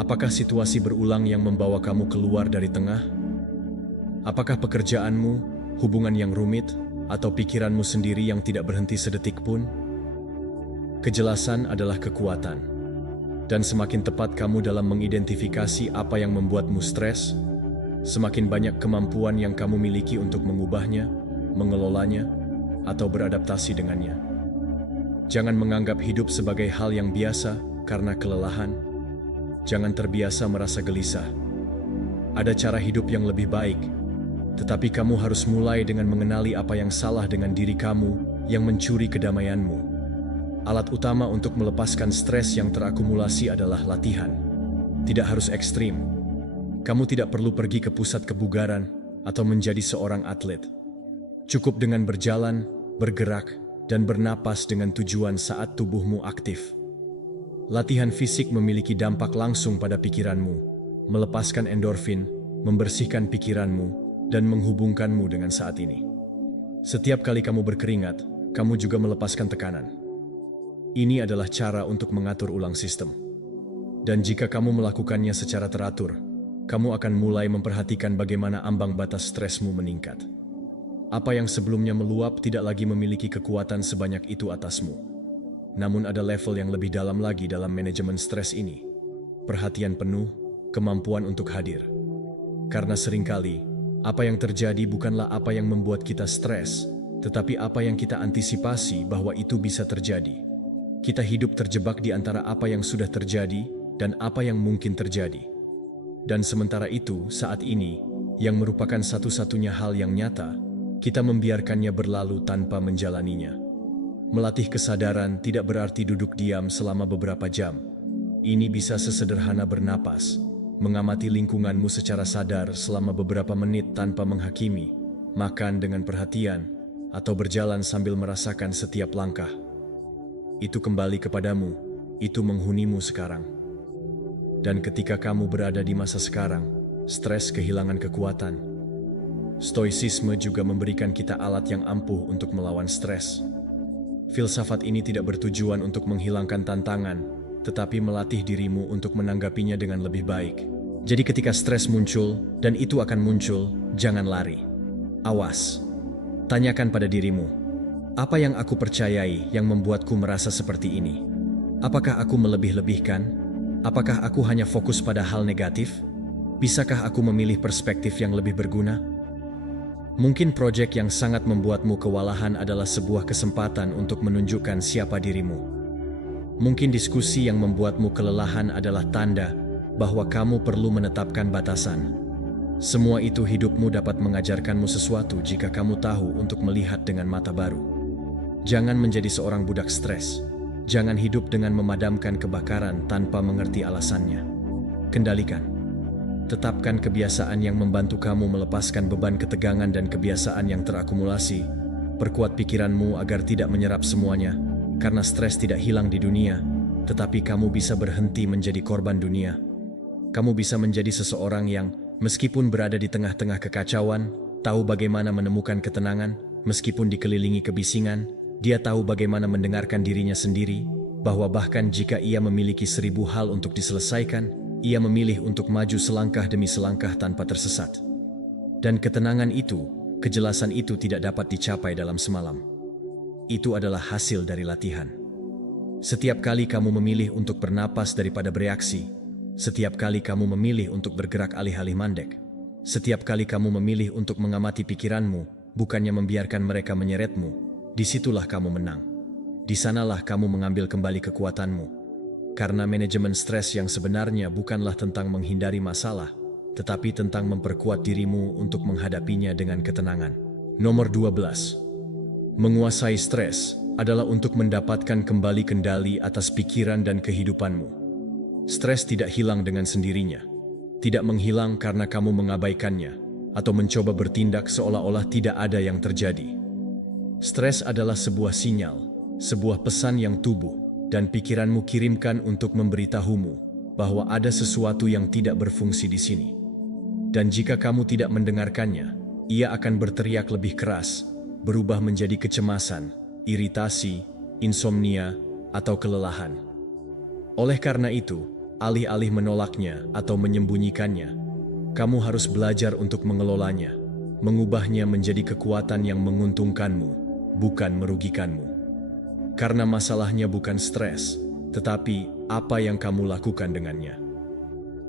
Apakah situasi berulang yang membawa kamu keluar dari tengah? Apakah pekerjaanmu, hubungan yang rumit, atau pikiranmu sendiri yang tidak berhenti sedetik pun? Kejelasan adalah kekuatan. Dan semakin tepat kamu dalam mengidentifikasi apa yang membuatmu stres, Semakin banyak kemampuan yang kamu miliki untuk mengubahnya, mengelolanya, atau beradaptasi dengannya. Jangan menganggap hidup sebagai hal yang biasa karena kelelahan. Jangan terbiasa merasa gelisah. Ada cara hidup yang lebih baik, tetapi kamu harus mulai dengan mengenali apa yang salah dengan diri kamu yang mencuri kedamaianmu. Alat utama untuk melepaskan stres yang terakumulasi adalah latihan. Tidak harus ekstrim. Kamu tidak perlu pergi ke pusat kebugaran atau menjadi seorang atlet. Cukup dengan berjalan, bergerak, dan bernapas dengan tujuan saat tubuhmu aktif. Latihan fisik memiliki dampak langsung pada pikiranmu, melepaskan endorfin, membersihkan pikiranmu, dan menghubungkanmu dengan saat ini. Setiap kali kamu berkeringat, kamu juga melepaskan tekanan. Ini adalah cara untuk mengatur ulang sistem. Dan jika kamu melakukannya secara teratur, kamu akan mulai memperhatikan bagaimana ambang batas stresmu meningkat. Apa yang sebelumnya meluap tidak lagi memiliki kekuatan sebanyak itu atasmu. Namun ada level yang lebih dalam lagi dalam manajemen stres ini. Perhatian penuh, kemampuan untuk hadir. Karena seringkali, apa yang terjadi bukanlah apa yang membuat kita stres, tetapi apa yang kita antisipasi bahwa itu bisa terjadi. Kita hidup terjebak di antara apa yang sudah terjadi dan apa yang mungkin terjadi. Dan sementara itu, saat ini, yang merupakan satu-satunya hal yang nyata, kita membiarkannya berlalu tanpa menjalaninya. Melatih kesadaran tidak berarti duduk diam selama beberapa jam. Ini bisa sesederhana bernapas, mengamati lingkunganmu secara sadar selama beberapa menit tanpa menghakimi, makan dengan perhatian, atau berjalan sambil merasakan setiap langkah. Itu kembali kepadamu, itu menghunimu sekarang. Dan ketika kamu berada di masa sekarang, stres kehilangan kekuatan. Stoicisme juga memberikan kita alat yang ampuh untuk melawan stres. Filsafat ini tidak bertujuan untuk menghilangkan tantangan, tetapi melatih dirimu untuk menanggapinya dengan lebih baik. Jadi ketika stres muncul, dan itu akan muncul, jangan lari. Awas. Tanyakan pada dirimu, apa yang aku percayai yang membuatku merasa seperti ini? Apakah aku melebih-lebihkan? Apakah aku hanya fokus pada hal negatif? Bisakah aku memilih perspektif yang lebih berguna? Mungkin proyek yang sangat membuatmu kewalahan adalah sebuah kesempatan untuk menunjukkan siapa dirimu. Mungkin diskusi yang membuatmu kelelahan adalah tanda bahwa kamu perlu menetapkan batasan. Semua itu hidupmu dapat mengajarkanmu sesuatu jika kamu tahu untuk melihat dengan mata baru. Jangan menjadi seorang budak stres. Jangan hidup dengan memadamkan kebakaran tanpa mengerti alasannya. Kendalikan. Tetapkan kebiasaan yang membantu kamu melepaskan beban ketegangan dan kebiasaan yang terakumulasi. Perkuat pikiranmu agar tidak menyerap semuanya, karena stres tidak hilang di dunia, tetapi kamu bisa berhenti menjadi korban dunia. Kamu bisa menjadi seseorang yang, meskipun berada di tengah-tengah kekacauan, tahu bagaimana menemukan ketenangan, meskipun dikelilingi kebisingan, dia tahu bagaimana mendengarkan dirinya sendiri, bahwa bahkan jika ia memiliki 1000 hal untuk diselesaikan, ia memilih untuk maju selangkah demi selangkah tanpa tersesat. Dan ketenangan itu, kejelasan itu tidak dapat dicapai dalam semalam. Itu adalah hasil dari latihan. Setiap kali kamu memilih untuk bernapas daripada bereaksi, setiap kali kamu memilih untuk bergerak alih-alih mandek, setiap kali kamu memilih untuk mengamati pikiranmu, bukannya membiarkan mereka menyeretmu, disitulah kamu menang. Di sanalah kamu mengambil kembali kekuatanmu. Karena manajemen stres yang sebenarnya bukanlah tentang menghindari masalah, tetapi tentang memperkuat dirimu untuk menghadapinya dengan ketenangan. Nomor 12. Menguasai stres adalah untuk mendapatkan kembali kendali atas pikiran dan kehidupanmu. Stres tidak hilang dengan sendirinya. Tidak menghilang karena kamu mengabaikannya, atau mencoba bertindak seolah-olah tidak ada yang terjadi. Stres adalah sebuah sinyal, sebuah pesan yang tubuh dan pikiranmu kirimkan untuk memberitahumu bahwa ada sesuatu yang tidak berfungsi di sini. Dan jika kamu tidak mendengarkannya, ia akan berteriak lebih keras, berubah menjadi kecemasan, iritasi, insomnia, atau kelelahan. Oleh karena itu, alih-alih menolaknya atau menyembunyikannya, kamu harus belajar untuk mengelolanya, mengubahnya menjadi kekuatan yang menguntungkanmu, bukan merugikanmu. Karena masalahnya bukan stres, tetapi apa yang kamu lakukan dengannya.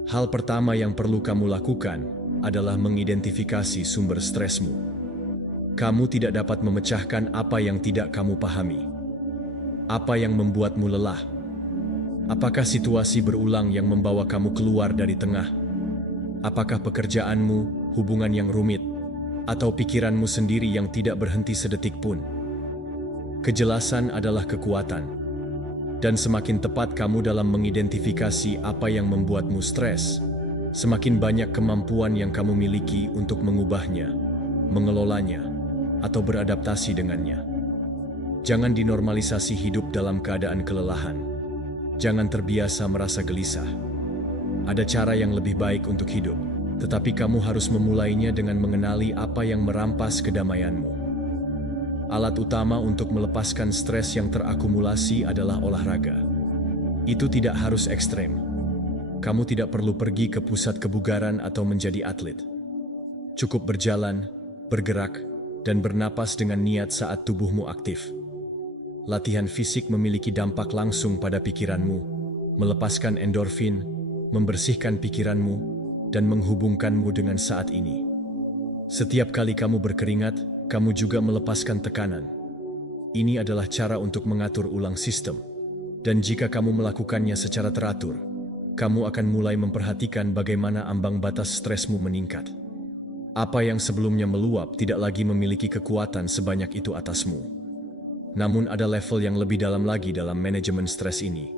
Hal pertama yang perlu kamu lakukan adalah mengidentifikasi sumber stresmu. Kamu tidak dapat memecahkan apa yang tidak kamu pahami. Apa yang membuatmu lelah? Apakah situasi berulang yang membawa kamu keluar dari tengah? Apakah pekerjaanmu, hubungan yang rumit, atau pikiranmu sendiri yang tidak berhenti sedetik pun? Kejelasan adalah kekuatan. Dan semakin tepat kamu dalam mengidentifikasi apa yang membuatmu stres, semakin banyak kemampuan yang kamu miliki untuk mengubahnya, mengelolanya, atau beradaptasi dengannya. Jangan dinormalisasi hidup dalam keadaan kelelahan. Jangan terbiasa merasa gelisah. Ada cara yang lebih baik untuk hidup, tetapi kamu harus memulainya dengan mengenali apa yang merampas kedamaianmu. Alat utama untuk melepaskan stres yang terakumulasi adalah olahraga. Itu tidak harus ekstrem. Kamu tidak perlu pergi ke pusat kebugaran atau menjadi atlet. Cukup berjalan, bergerak, dan bernapas dengan niat saat tubuhmu aktif. Latihan fisik memiliki dampak langsung pada pikiranmu, melepaskan endorfin, membersihkan pikiranmu, dan menghubungkanmu dengan saat ini. Setiap kali kamu berkeringat, kamu juga melepaskan tekanan. Ini adalah cara untuk mengatur ulang sistem. Dan jika kamu melakukannya secara teratur, kamu akan mulai memperhatikan bagaimana ambang batas stresmu meningkat. Apa yang sebelumnya meluap tidak lagi memiliki kekuatan sebanyak itu atasmu. Namun ada level yang lebih dalam lagi dalam manajemen stres ini.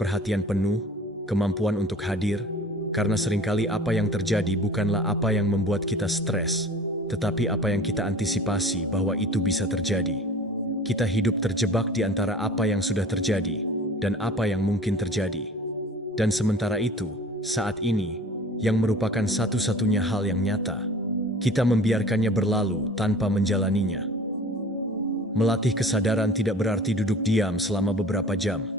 Perhatian penuh, kemampuan untuk hadir, karena seringkali apa yang terjadi bukanlah apa yang membuat kita stres, tetapi apa yang kita antisipasi bahwa itu bisa terjadi. Kita hidup terjebak di antara apa yang sudah terjadi dan apa yang mungkin terjadi. Dan sementara itu, saat ini, yang merupakan satu-satunya hal yang nyata, kita membiarkannya berlalu tanpa menjalaninya. Melatih kesadaran tidak berarti duduk diam selama beberapa jam.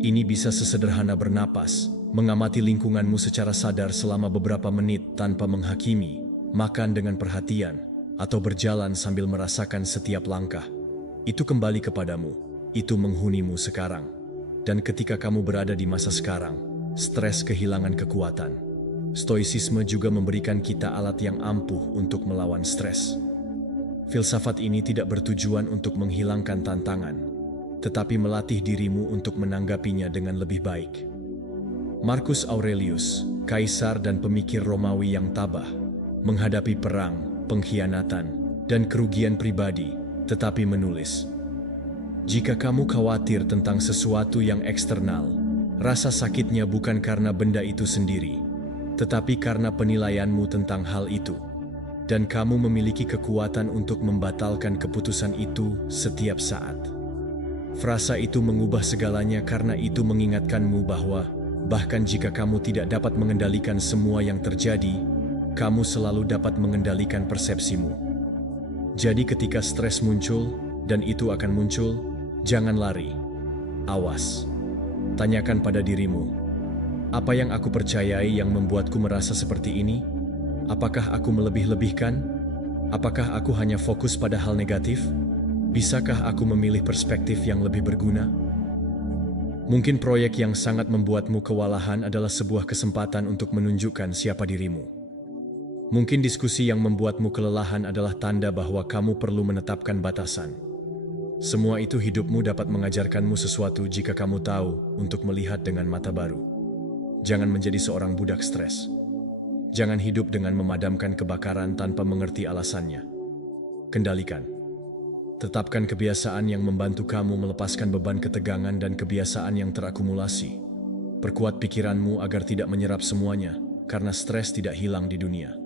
Ini bisa sesederhana bernapas, mengamati lingkunganmu secara sadar selama beberapa menit tanpa menghakimi, makan dengan perhatian, atau berjalan sambil merasakan setiap langkah. Itu kembali kepadamu, itu menghunimu sekarang. Dan ketika kamu berada di masa sekarang, stres kehilangan kekuatan. Stoicisme juga memberikan kita alat yang ampuh untuk melawan stres. Filsafat ini tidak bertujuan untuk menghilangkan tantangan, tetapi melatih dirimu untuk menanggapinya dengan lebih baik. Marcus Aurelius, kaisar dan pemikir Romawi yang tabah, menghadapi perang, pengkhianatan, dan kerugian pribadi, tetapi menulis, "Jika kamu khawatir tentang sesuatu yang eksternal, rasa sakitnya bukan karena benda itu sendiri, tetapi karena penilaianmu tentang hal itu. Dan kamu memiliki kekuatan untuk membatalkan keputusan itu setiap saat." Frasa itu mengubah segalanya karena itu mengingatkanmu bahwa bahkan jika kamu tidak dapat mengendalikan semua yang terjadi, kamu selalu dapat mengendalikan persepsimu. Jadi ketika stres muncul, dan itu akan muncul, jangan lari. Awas. Tanyakan pada dirimu, apa yang aku percayai yang membuatku merasa seperti ini? Apakah aku melebih-lebihkan? Apakah aku hanya fokus pada hal negatif? Bisakah aku memilih perspektif yang lebih berguna? Mungkin proyek yang sangat membuatmu kewalahan adalah sebuah kesempatan untuk menunjukkan siapa dirimu. Mungkin diskusi yang membuatmu kelelahan adalah tanda bahwa kamu perlu menetapkan batasan. Semua itu hidupmu dapat mengajarkanmu sesuatu jika kamu tahu untuk melihat dengan mata baru. Jangan menjadi seorang budak stres. Jangan hidup dengan memadamkan kebakaran tanpa mengerti alasannya. Kendalikan. Tetapkan kebiasaan yang membantu kamu melepaskan beban ketegangan dan kebiasaan yang terakumulasi. Perkuat pikiranmu agar tidak menyerap semuanya, karena stres tidak hilang di dunia.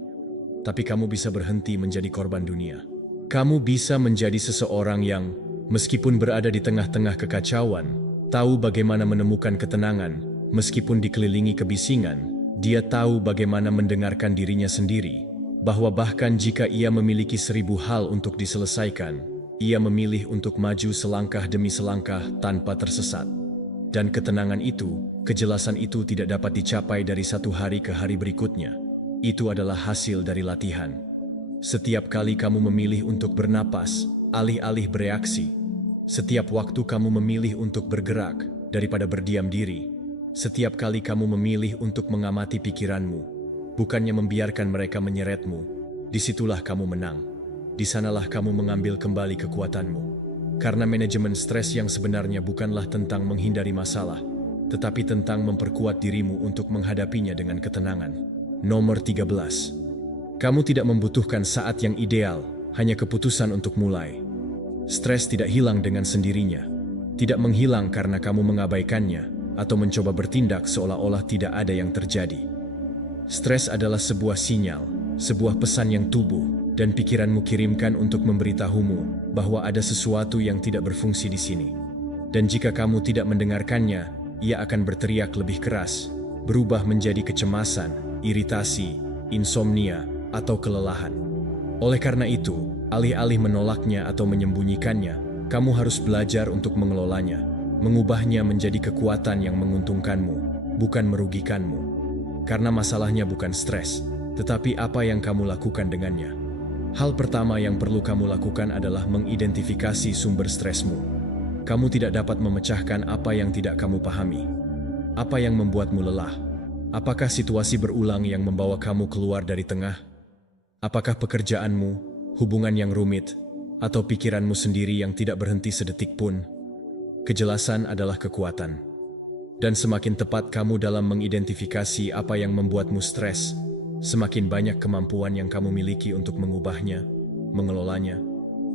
Tapi kamu bisa berhenti menjadi korban dunia. Kamu bisa menjadi seseorang yang, meskipun berada di tengah-tengah kekacauan, tahu bagaimana menemukan ketenangan, meskipun dikelilingi kebisingan. Dia tahu bagaimana mendengarkan dirinya sendiri, bahwa bahkan jika ia memiliki 1000 hal untuk diselesaikan, ia memilih untuk maju selangkah demi selangkah tanpa tersesat. Dan ketenangan itu, kejelasan itu tidak dapat dicapai dari satu hari ke hari berikutnya. Itu adalah hasil dari latihan. Setiap kali kamu memilih untuk bernapas, alih-alih bereaksi, setiap waktu kamu memilih untuk bergerak daripada berdiam diri, setiap kali kamu memilih untuk mengamati pikiranmu, Bukannya membiarkan mereka menyeretmu, disitulah kamu menang. Di sanalah kamu mengambil kembali kekuatanmu. Karena manajemen stres yang sebenarnya bukanlah tentang menghindari masalah, tetapi tentang memperkuat dirimu untuk menghadapinya dengan ketenangan. Nomor 13. Kamu tidak membutuhkan saat yang ideal, hanya keputusan untuk mulai. Stres tidak hilang dengan sendirinya. Tidak menghilang karena kamu mengabaikannya atau mencoba bertindak seolah-olah tidak ada yang terjadi. Stres adalah sebuah sinyal, sebuah pesan yang tubuh dan pikiranmu kirimkan untuk memberitahumu bahwa ada sesuatu yang tidak berfungsi di sini. Dan jika kamu tidak mendengarkannya, ia akan berteriak lebih keras, berubah menjadi kecemasan, iritasi, insomnia, atau kelelahan. Oleh karena itu, alih-alih menolaknya atau menyembunyikannya, kamu harus belajar untuk mengelolanya, mengubahnya menjadi kekuatan yang menguntungkanmu, bukan merugikanmu. Karena masalahnya bukan stres, tetapi apa yang kamu lakukan dengannya. Hal pertama yang perlu kamu lakukan adalah mengidentifikasi sumber stresmu. Kamu tidak dapat memecahkan apa yang tidak kamu pahami. Apa yang membuatmu lelah? Apakah situasi berulang yang membawa kamu keluar dari tengah? Apakah pekerjaanmu, hubungan yang rumit, atau pikiranmu sendiri yang tidak berhenti sedetik pun? Kejelasan adalah kekuatan. Dan semakin tepat kamu dalam mengidentifikasi apa yang membuatmu stres, semakin banyak kemampuan yang kamu miliki untuk mengubahnya, mengelolanya,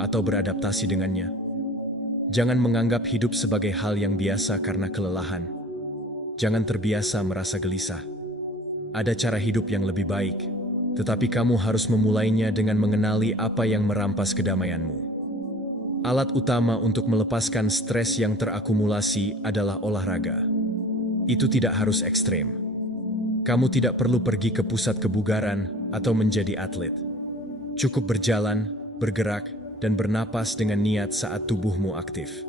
atau beradaptasi dengannya. Jangan menganggap hidup sebagai hal yang biasa karena kelelahan. Jangan terbiasa merasa gelisah. Ada cara hidup yang lebih baik, tetapi kamu harus memulainya dengan mengenali apa yang merampas kedamaianmu. Alat utama untuk melepaskan stres yang terakumulasi adalah olahraga. Itu tidak harus ekstrem. Kamu tidak perlu pergi ke pusat kebugaran atau menjadi atlet. Cukup berjalan, bergerak, dan bernapas dengan niat saat tubuhmu aktif.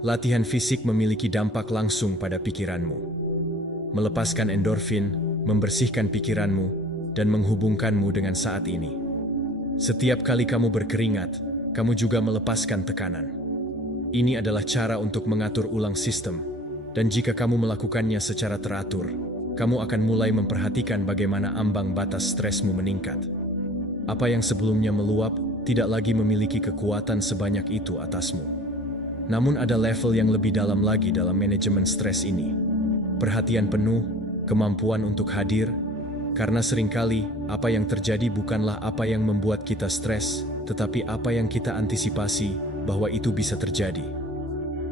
Latihan fisik memiliki dampak langsung pada pikiranmu. Melepaskan endorfin, membersihkan pikiranmu, dan menghubungkanmu dengan saat ini. Setiap kali kamu berkeringat, kamu juga melepaskan tekanan. Ini adalah cara untuk mengatur ulang sistem. Dan jika kamu melakukannya secara teratur, kamu akan mulai memperhatikan bagaimana ambang batas stresmu meningkat. Apa yang sebelumnya meluap tidak lagi memiliki kekuatan sebanyak itu atasmu. Namun ada level yang lebih dalam lagi dalam manajemen stres ini. Perhatian penuh, kemampuan untuk hadir, karena seringkali apa yang terjadi bukanlah apa yang membuat kita stres, tetapi apa yang kita antisipasi bahwa itu bisa terjadi.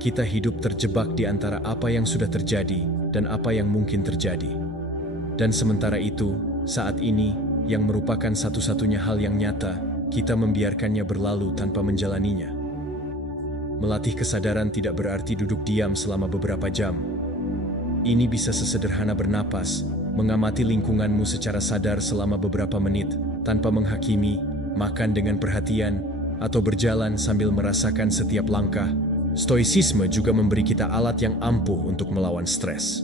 Kita hidup terjebak di antara apa yang sudah terjadi dan apa yang mungkin terjadi. Dan sementara itu, saat ini, yang merupakan satu-satunya hal yang nyata, kita membiarkannya berlalu tanpa menjalaninya. Melatih kesadaran tidak berarti duduk diam selama beberapa jam. Ini bisa sesederhana bernapas, mengamati lingkunganmu secara sadar selama beberapa menit, tanpa menghakimi, makan dengan perhatian, atau berjalan sambil merasakan setiap langkah. Stoicisme juga memberi kita alat yang ampuh untuk melawan stres.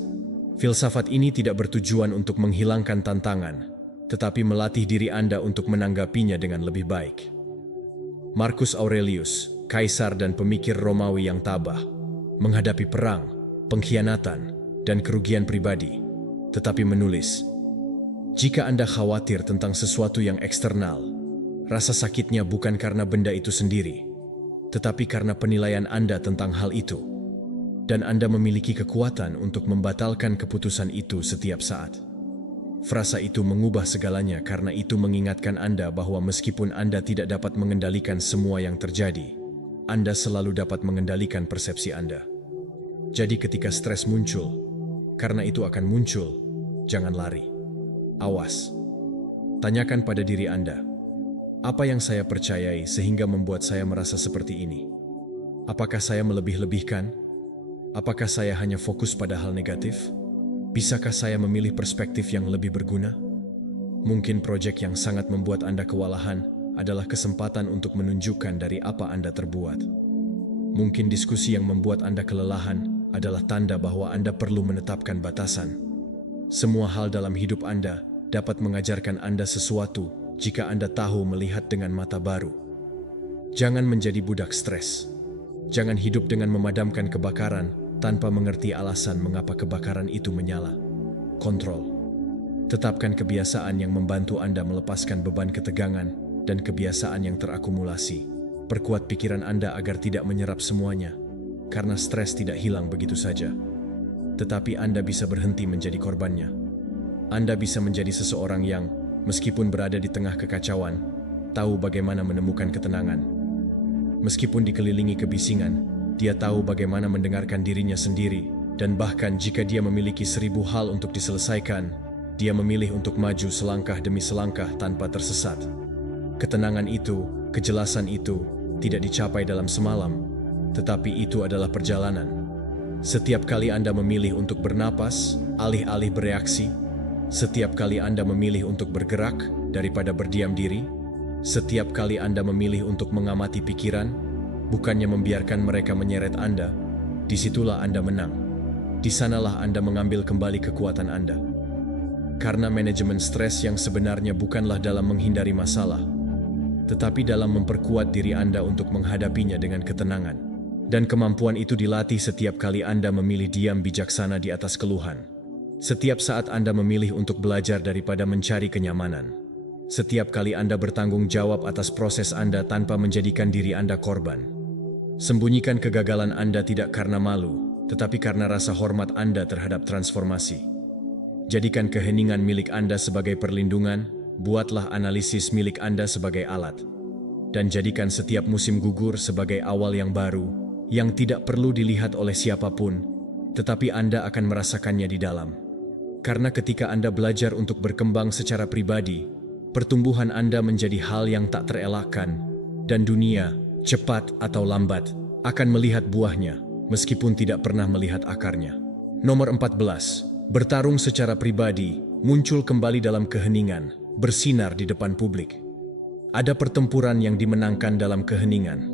Filsafat ini tidak bertujuan untuk menghilangkan tantangan, tetapi melatih diri Anda untuk menanggapinya dengan lebih baik. Marcus Aurelius, kaisar dan pemikir Romawi yang tabah, menghadapi perang, pengkhianatan, dan kerugian pribadi, tetapi menulis, "Jika Anda khawatir tentang sesuatu yang eksternal, rasa sakitnya bukan karena benda itu sendiri, tetapi karena penilaian Anda tentang hal itu, dan Anda memiliki kekuatan untuk membatalkan keputusan itu setiap saat." Frasa itu mengubah segalanya karena itu mengingatkan Anda bahwa meskipun Anda tidak dapat mengendalikan semua yang terjadi, Anda selalu dapat mengendalikan persepsi Anda. Jadi ketika stres muncul, karena itu akan muncul, jangan lari. Awas. Tanyakan pada diri Anda, apa yang saya percayai sehingga membuat saya merasa seperti ini? Apakah saya melebih-lebihkan? Apakah saya hanya fokus pada hal negatif? Bisakah saya memilih perspektif yang lebih berguna? Mungkin proyek yang sangat membuat Anda kewalahan adalah kesempatan untuk menunjukkan dari apa Anda terbuat. Mungkin diskusi yang membuat Anda kelelahan adalah tanda bahwa Anda perlu menetapkan batasan. Semua hal dalam hidup Anda dapat mengajarkan Anda sesuatu jika Anda tahu melihat dengan mata baru. Jangan menjadi budak stres. Jangan hidup dengan memadamkan kebakaran tanpa mengerti alasan mengapa kebakaran itu menyala. Kontrol. Tetapkan kebiasaan yang membantu Anda melepaskan beban ketegangan dan kebiasaan yang terakumulasi. Perkuat pikiran Anda agar tidak menyerap semuanya, karena stres tidak hilang begitu saja. Tetapi Anda bisa berhenti menjadi korbannya. Anda bisa menjadi seseorang yang, meskipun berada di tengah kekacauan, tahu bagaimana menemukan ketenangan. Meskipun dikelilingi kebisingan, dia tahu bagaimana mendengarkan dirinya sendiri, dan bahkan jika dia memiliki 1000 hal untuk diselesaikan, dia memilih untuk maju selangkah demi selangkah tanpa tersesat. Ketenangan itu, kejelasan itu, tidak dicapai dalam semalam, tetapi itu adalah perjalanan. Setiap kali Anda memilih untuk bernapas, alih-alih bereaksi, setiap kali Anda memilih untuk bergerak daripada berdiam diri, setiap kali Anda memilih untuk mengamati pikiran, bukannya membiarkan mereka menyeret Anda, disitulah Anda menang. Di sanalah Anda mengambil kembali kekuatan Anda. Karena manajemen stres yang sebenarnya bukanlah dalam menghindari masalah, tetapi dalam memperkuat diri Anda untuk menghadapinya dengan ketenangan. Dan kemampuan itu dilatih setiap kali Anda memilih diam bijaksana di atas keluhan. Setiap saat Anda memilih untuk belajar daripada mencari kenyamanan. Setiap kali Anda bertanggung jawab atas proses Anda tanpa menjadikan diri Anda korban. Sembunyikan kegagalan Anda tidak karena malu, tetapi karena rasa hormat Anda terhadap transformasi. Jadikan keheningan milik Anda sebagai perlindungan, buatlah analisis milik Anda sebagai alat. Dan jadikan setiap musim gugur sebagai awal yang baru, yang tidak perlu dilihat oleh siapapun, tetapi Anda akan merasakannya di dalam. Karena ketika Anda belajar untuk berkembang secara pribadi, pertumbuhan Anda menjadi hal yang tak terelakkan, dan dunia, cepat atau lambat, akan melihat buahnya, meskipun tidak pernah melihat akarnya. Nomor 14. Bertarung secara pribadi, muncul kembali dalam keheningan, bersinar di depan publik. Ada pertempuran yang dimenangkan dalam keheningan.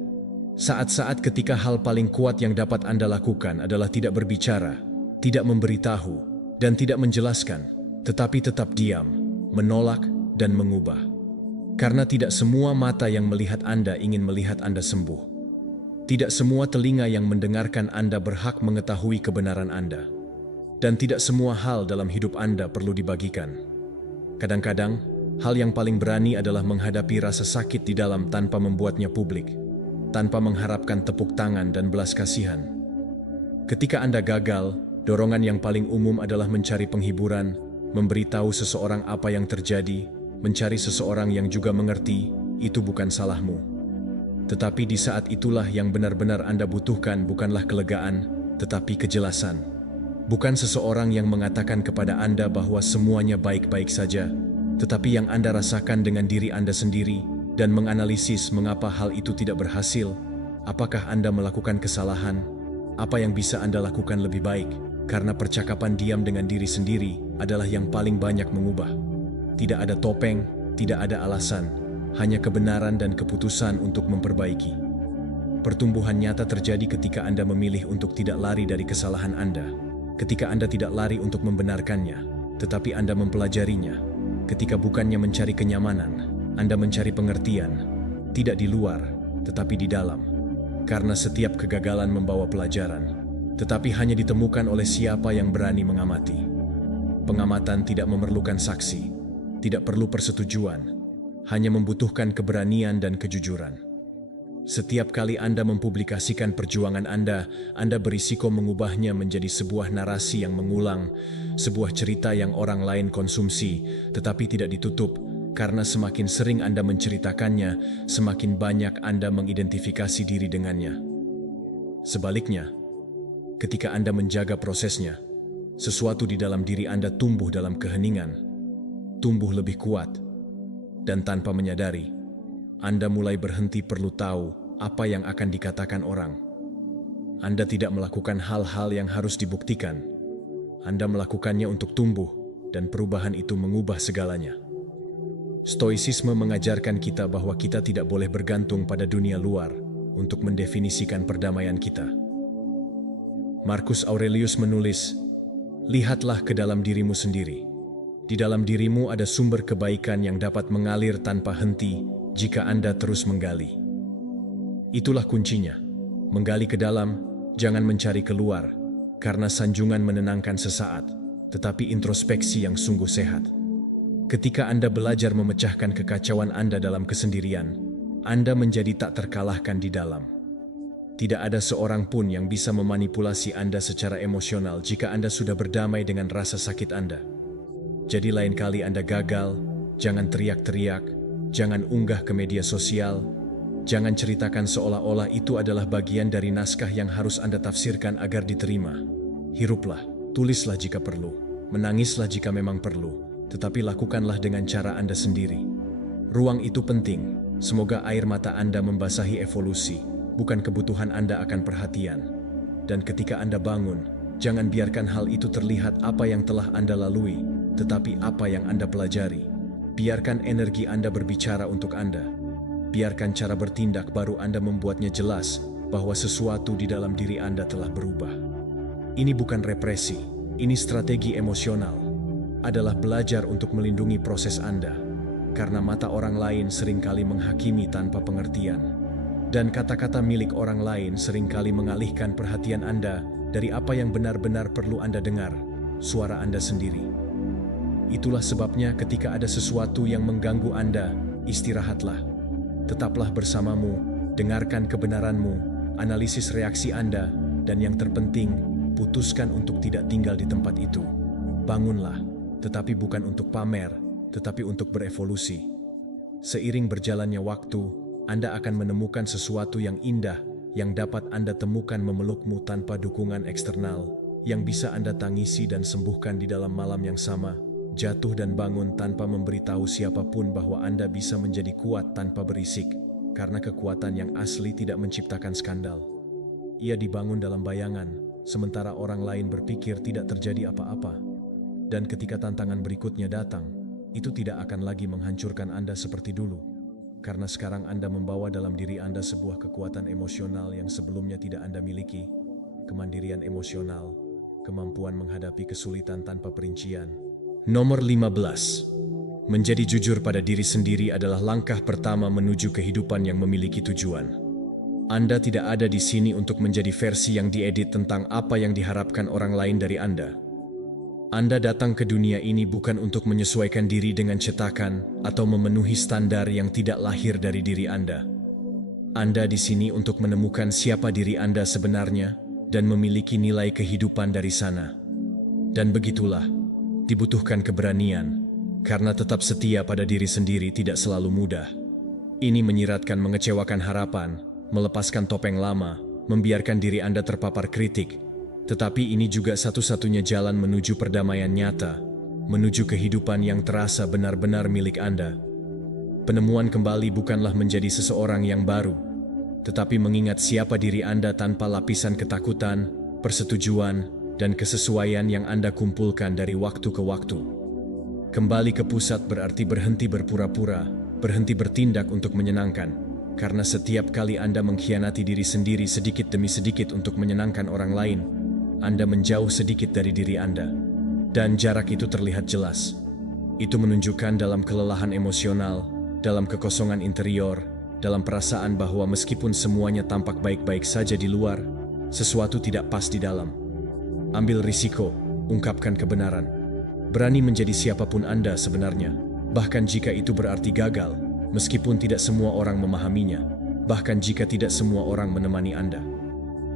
Saat-saat ketika hal paling kuat yang dapat Anda lakukan adalah tidak berbicara, tidak memberitahu, dan tidak menjelaskan, tetapi tetap diam, menolak, dan mengubah. Karena tidak semua mata yang melihat Anda ingin melihat Anda sembuh. Tidak semua telinga yang mendengarkan Anda berhak mengetahui kebenaran Anda. Dan tidak semua hal dalam hidup Anda perlu dibagikan. Kadang-kadang, hal yang paling berani adalah menghadapi rasa sakit di dalam tanpa membuatnya publik, tanpa mengharapkan tepuk tangan dan belas kasihan. Ketika Anda gagal, dorongan yang paling umum adalah mencari penghiburan, memberitahu seseorang apa yang terjadi, mencari seseorang yang juga mengerti, itu bukan salahmu. Tetapi di saat itulah yang benar-benar Anda butuhkan bukanlah kelegaan, tetapi kejelasan. Bukan seseorang yang mengatakan kepada Anda bahwa semuanya baik-baik saja, tetapi yang Anda rasakan dengan diri Anda sendiri dan menganalisis mengapa hal itu tidak berhasil. Apakah Anda melakukan kesalahan? Apa yang bisa Anda lakukan lebih baik? Karena percakapan diam dengan diri sendiri adalah yang paling banyak mengubah. Tidak ada topeng, tidak ada alasan, hanya kebenaran dan keputusan untuk memperbaiki. Pertumbuhan nyata terjadi ketika Anda memilih untuk tidak lari dari kesalahan Anda. Ketika Anda tidak lari untuk membenarkannya, tetapi Anda mempelajarinya. Ketika bukannya mencari kenyamanan, Anda mencari pengertian, tidak di luar, tetapi di dalam. Karena setiap kegagalan membawa pelajaran, tetapi hanya ditemukan oleh siapa yang berani mengamati. Pengamatan tidak memerlukan saksi, tidak perlu persetujuan, hanya membutuhkan keberanian dan kejujuran. Setiap kali Anda mempublikasikan perjuangan Anda berisiko mengubahnya menjadi sebuah narasi yang mengulang, sebuah cerita yang orang lain konsumsi, tetapi tidak ditutup, karena semakin sering Anda menceritakannya, semakin banyak Anda mengidentifikasi diri dengannya. Sebaliknya, ketika Anda menjaga prosesnya, sesuatu di dalam diri Anda tumbuh dalam keheningan, tumbuh lebih kuat, dan tanpa menyadari, Anda mulai berhenti perlu tahu apa yang akan dikatakan orang. Anda tidak melakukan hal-hal yang harus dibuktikan. Anda melakukannya untuk tumbuh, dan perubahan itu mengubah segalanya. Stoicisme mengajarkan kita bahwa kita tidak boleh bergantung pada dunia luar untuk mendefinisikan perdamaian kita. Marcus Aurelius menulis, "Lihatlah ke dalam dirimu sendiri. Di dalam dirimu ada sumber kebaikan yang dapat mengalir tanpa henti jika Anda terus menggali." Itulah kuncinya. Menggali ke dalam, jangan mencari keluar, karena sanjungan menenangkan sesaat, tetapi introspeksi yang sungguh sehat. Ketika Anda belajar memecahkan kekacauan Anda dalam kesendirian, Anda menjadi tak terkalahkan di dalam. Tidak ada seorang pun yang bisa memanipulasi Anda secara emosional jika Anda sudah berdamai dengan rasa sakit Anda. Jadi lain kali Anda gagal, jangan teriak-teriak, jangan unggah ke media sosial, jangan ceritakan seolah-olah itu adalah bagian dari naskah yang harus Anda tafsirkan agar diterima. Hiruplah, tulislah jika perlu, menangislah jika memang perlu, tetapi lakukanlah dengan cara Anda sendiri. Ruang itu penting, semoga air mata Anda membasahi evolusi, bukan kebutuhan Anda akan perhatian. Dan ketika Anda bangun, jangan biarkan hal itu terlihat apa yang telah Anda lalui, tetapi apa yang Anda pelajari. Biarkan energi Anda berbicara untuk Anda. Biarkan cara bertindak baru Anda membuatnya jelas bahwa sesuatu di dalam diri Anda telah berubah. Ini bukan represi, ini strategi emosional. Adalah belajar untuk melindungi proses Anda, karena mata orang lain seringkali menghakimi tanpa pengertian. Dan kata-kata milik orang lain seringkali mengalihkan perhatian Anda dari apa yang benar-benar perlu Anda dengar, suara Anda sendiri. Itulah sebabnya ketika ada sesuatu yang mengganggu Anda, istirahatlah. Tetaplah bersamamu, dengarkan kebenaranmu, analisis reaksi Anda, dan yang terpenting, putuskan untuk tidak tinggal di tempat itu. Bangunlah, tetapi bukan untuk pamer, tetapi untuk berevolusi. Seiring berjalannya waktu, Anda akan menemukan sesuatu yang indah yang dapat Anda temukan memelukmu tanpa dukungan eksternal, yang bisa Anda tangisi dan sembuhkan di dalam malam yang sama, jatuh dan bangun tanpa memberitahu siapapun bahwa Anda bisa menjadi kuat tanpa berisik, karena kekuatan yang asli tidak menciptakan skandal. Ia dibangun dalam bayangan, sementara orang lain berpikir tidak terjadi apa-apa. Dan ketika tantangan berikutnya datang, itu tidak akan lagi menghancurkan Anda seperti dulu. Karena sekarang Anda membawa dalam diri Anda sebuah kekuatan emosional yang sebelumnya tidak Anda miliki, kemandirian emosional, kemampuan menghadapi kesulitan tanpa perincian. Nomor 15. Menjadi jujur pada diri sendiri adalah langkah pertama menuju kehidupan yang memiliki tujuan. Anda tidak ada di sini untuk menjadi versi yang diedit tentang apa yang diharapkan orang lain dari Anda. Anda datang ke dunia ini bukan untuk menyesuaikan diri dengan cetakan atau memenuhi standar yang tidak lahir dari diri Anda. Anda di sini untuk menemukan siapa diri Anda sebenarnya dan memiliki nilai kehidupan dari sana. Dan begitulah, dibutuhkan keberanian, karena tetap setia pada diri sendiri tidak selalu mudah. Ini menyiratkan mengecewakan harapan, melepaskan topeng lama, membiarkan diri Anda terpapar kritik. Tetapi ini juga satu-satunya jalan menuju perdamaian nyata, menuju kehidupan yang terasa benar-benar milik Anda. Penemuan kembali bukanlah menjadi seseorang yang baru, tetapi mengingat siapa diri Anda tanpa lapisan ketakutan, persetujuan, dan kesesuaian yang Anda kumpulkan dari waktu ke waktu. Kembali ke pusat berarti berhenti berpura-pura, berhenti bertindak untuk menyenangkan, karena setiap kali Anda mengkhianati diri sendiri sedikit demi sedikit untuk menyenangkan orang lain, Anda menjauh sedikit dari diri Anda, dan jarak itu terlihat jelas. Itu menunjukkan dalam kelelahan emosional, dalam kekosongan interior, dalam perasaan bahwa meskipun semuanya tampak baik-baik saja di luar, sesuatu tidak pas di dalam. Ambil risiko, ungkapkan kebenaran. Berani menjadi siapapun Anda sebenarnya, bahkan jika itu berarti gagal, meskipun tidak semua orang memahaminya, bahkan jika tidak semua orang menemani Anda.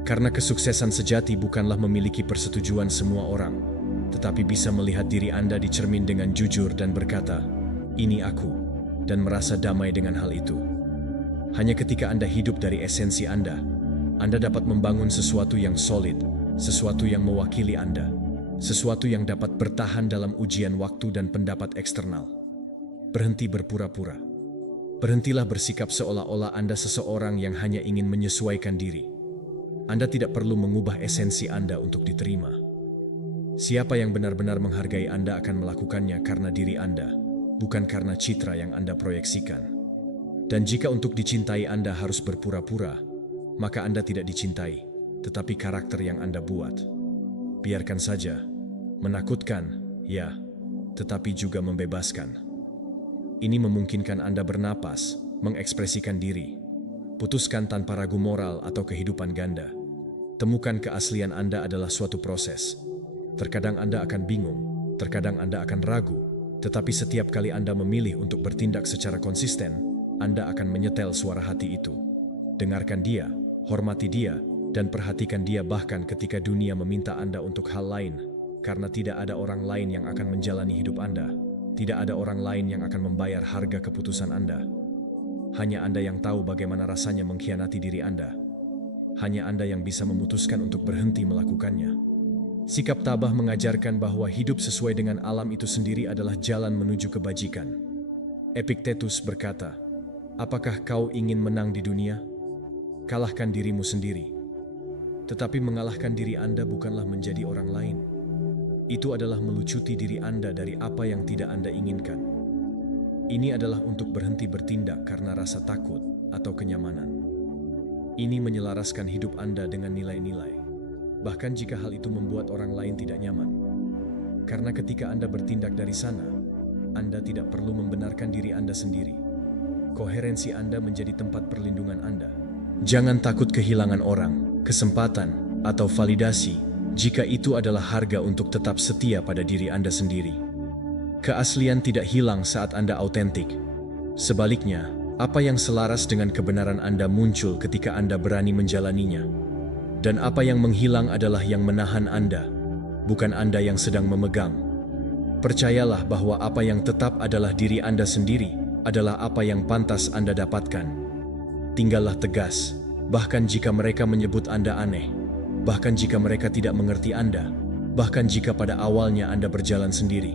Karena kesuksesan sejati bukanlah memiliki persetujuan semua orang, tetapi bisa melihat diri Anda di cermin dengan jujur dan berkata, "Ini aku," dan merasa damai dengan hal itu. Hanya ketika Anda hidup dari esensi Anda dapat membangun sesuatu yang solid, sesuatu yang mewakili Anda, sesuatu yang dapat bertahan dalam ujian waktu dan pendapat eksternal. Berhenti berpura-pura. Berhentilah bersikap seolah-olah Anda seseorang yang hanya ingin menyesuaikan diri. Anda tidak perlu mengubah esensi Anda untuk diterima. Siapa yang benar-benar menghargai Anda akan melakukannya karena diri Anda, bukan karena citra yang Anda proyeksikan. Dan jika untuk dicintai Anda harus berpura-pura, maka Anda tidak dicintai, tetapi karakter yang Anda buat. Biarkan saja, menakutkan, ya, tetapi juga membebaskan. Ini memungkinkan Anda bernapas, mengekspresikan diri, putuskan tanpa ragu moral atau kehidupan ganda. Temukan keaslian Anda adalah suatu proses. Terkadang Anda akan bingung, terkadang Anda akan ragu, Tetapi setiap kali Anda memilih untuk bertindak secara konsisten, Anda akan menyetel suara hati itu. Dengarkan dia, hormati dia, dan perhatikan dia bahkan ketika dunia meminta Anda untuk hal lain, karena tidak ada orang lain yang akan menjalani hidup Anda. Tidak ada orang lain yang akan membayar harga keputusan Anda. Hanya Anda yang tahu bagaimana rasanya mengkhianati diri Anda. Hanya Anda yang bisa memutuskan untuk berhenti melakukannya. Sikap tabah mengajarkan bahwa hidup sesuai dengan alam itu sendiri adalah jalan menuju kebajikan. Epictetus berkata, "Apakah kau ingin menang di dunia? Kalahkan dirimu sendiri." Tetapi mengalahkan diri Anda bukanlah menjadi orang lain. Itu adalah melucuti diri Anda dari apa yang tidak Anda inginkan. Ini adalah untuk berhenti bertindak karena rasa takut atau kenyamanan. Ini menyelaraskan hidup Anda dengan nilai-nilai. Bahkan jika hal itu membuat orang lain tidak nyaman. Karena ketika Anda bertindak dari sana, Anda tidak perlu membenarkan diri Anda sendiri. Koherensi Anda menjadi tempat perlindungan Anda. Jangan takut kehilangan orang, kesempatan, atau validasi jika itu adalah harga untuk tetap setia pada diri Anda sendiri. Keaslian tidak hilang saat Anda autentik. Sebaliknya, apa yang selaras dengan kebenaran Anda muncul ketika Anda berani menjalaninya. Dan apa yang menghilang adalah yang menahan Anda, bukan Anda yang sedang memegang. Percayalah bahwa apa yang tetap adalah diri Anda sendiri, adalah apa yang pantas Anda dapatkan. Tinggallah tegas, bahkan jika mereka menyebut Anda aneh, bahkan jika mereka tidak mengerti Anda, bahkan jika pada awalnya Anda berjalan sendiri.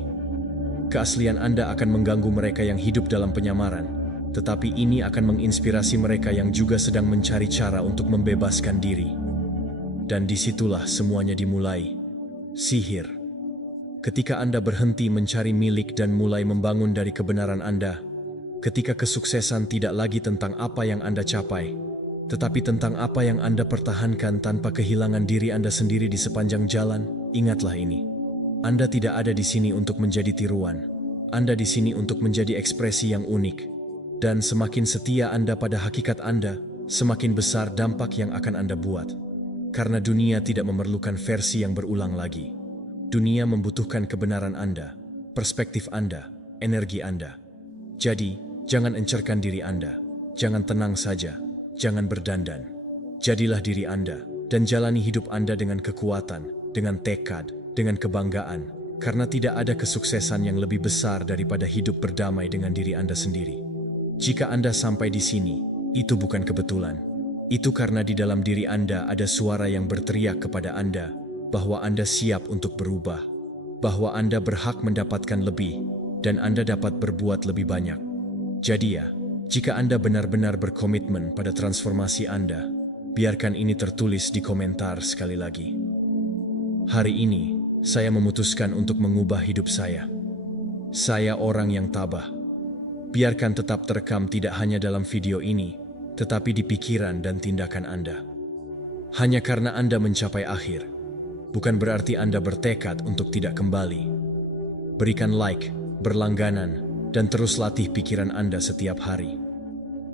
Keaslian Anda akan mengganggu mereka yang hidup dalam penyamaran, tetapi ini akan menginspirasi mereka yang juga sedang mencari cara untuk membebaskan diri. Dan disitulah semuanya dimulai. Sihir. Ketika Anda berhenti mencari milik dan mulai membangun dari kebenaran Anda, ketika kesuksesan tidak lagi tentang apa yang Anda capai, tetapi tentang apa yang Anda pertahankan tanpa kehilangan diri Anda sendiri di sepanjang jalan, ingatlah ini. Anda tidak ada di sini untuk menjadi tiruan. Anda di sini untuk menjadi ekspresi yang unik. Dan semakin setia Anda pada hakikat Anda, semakin besar dampak yang akan Anda buat. Karena dunia tidak memerlukan versi yang berulang lagi. Dunia membutuhkan kebenaran Anda, perspektif Anda, energi Anda. Jadi, jangan encerkan diri Anda. Jangan tenang saja. Jangan berdandan. Jadilah diri Anda dan jalani hidup Anda dengan kekuatan, dengan tekad, dengan kebanggaan. Karena tidak ada kesuksesan yang lebih besar daripada hidup berdamai dengan diri Anda sendiri. Jika Anda sampai di sini, itu bukan kebetulan. Itu karena di dalam diri Anda ada suara yang berteriak kepada Anda bahwa Anda siap untuk berubah, bahwa Anda berhak mendapatkan lebih, dan Anda dapat berbuat lebih banyak. Jadi ya, jika Anda benar-benar berkomitmen pada transformasi Anda, biarkan ini tertulis di komentar sekali lagi. Hari ini, saya memutuskan untuk mengubah hidup saya. Saya orang yang tabah. Biarkan tetap terekam tidak hanya dalam video ini, tetapi di pikiran dan tindakan Anda. Hanya karena Anda mencapai akhir, bukan berarti Anda bertekad untuk tidak kembali. Berikan like, berlangganan, dan terus latih pikiran Anda setiap hari.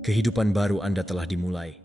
Kehidupan baru Anda telah dimulai.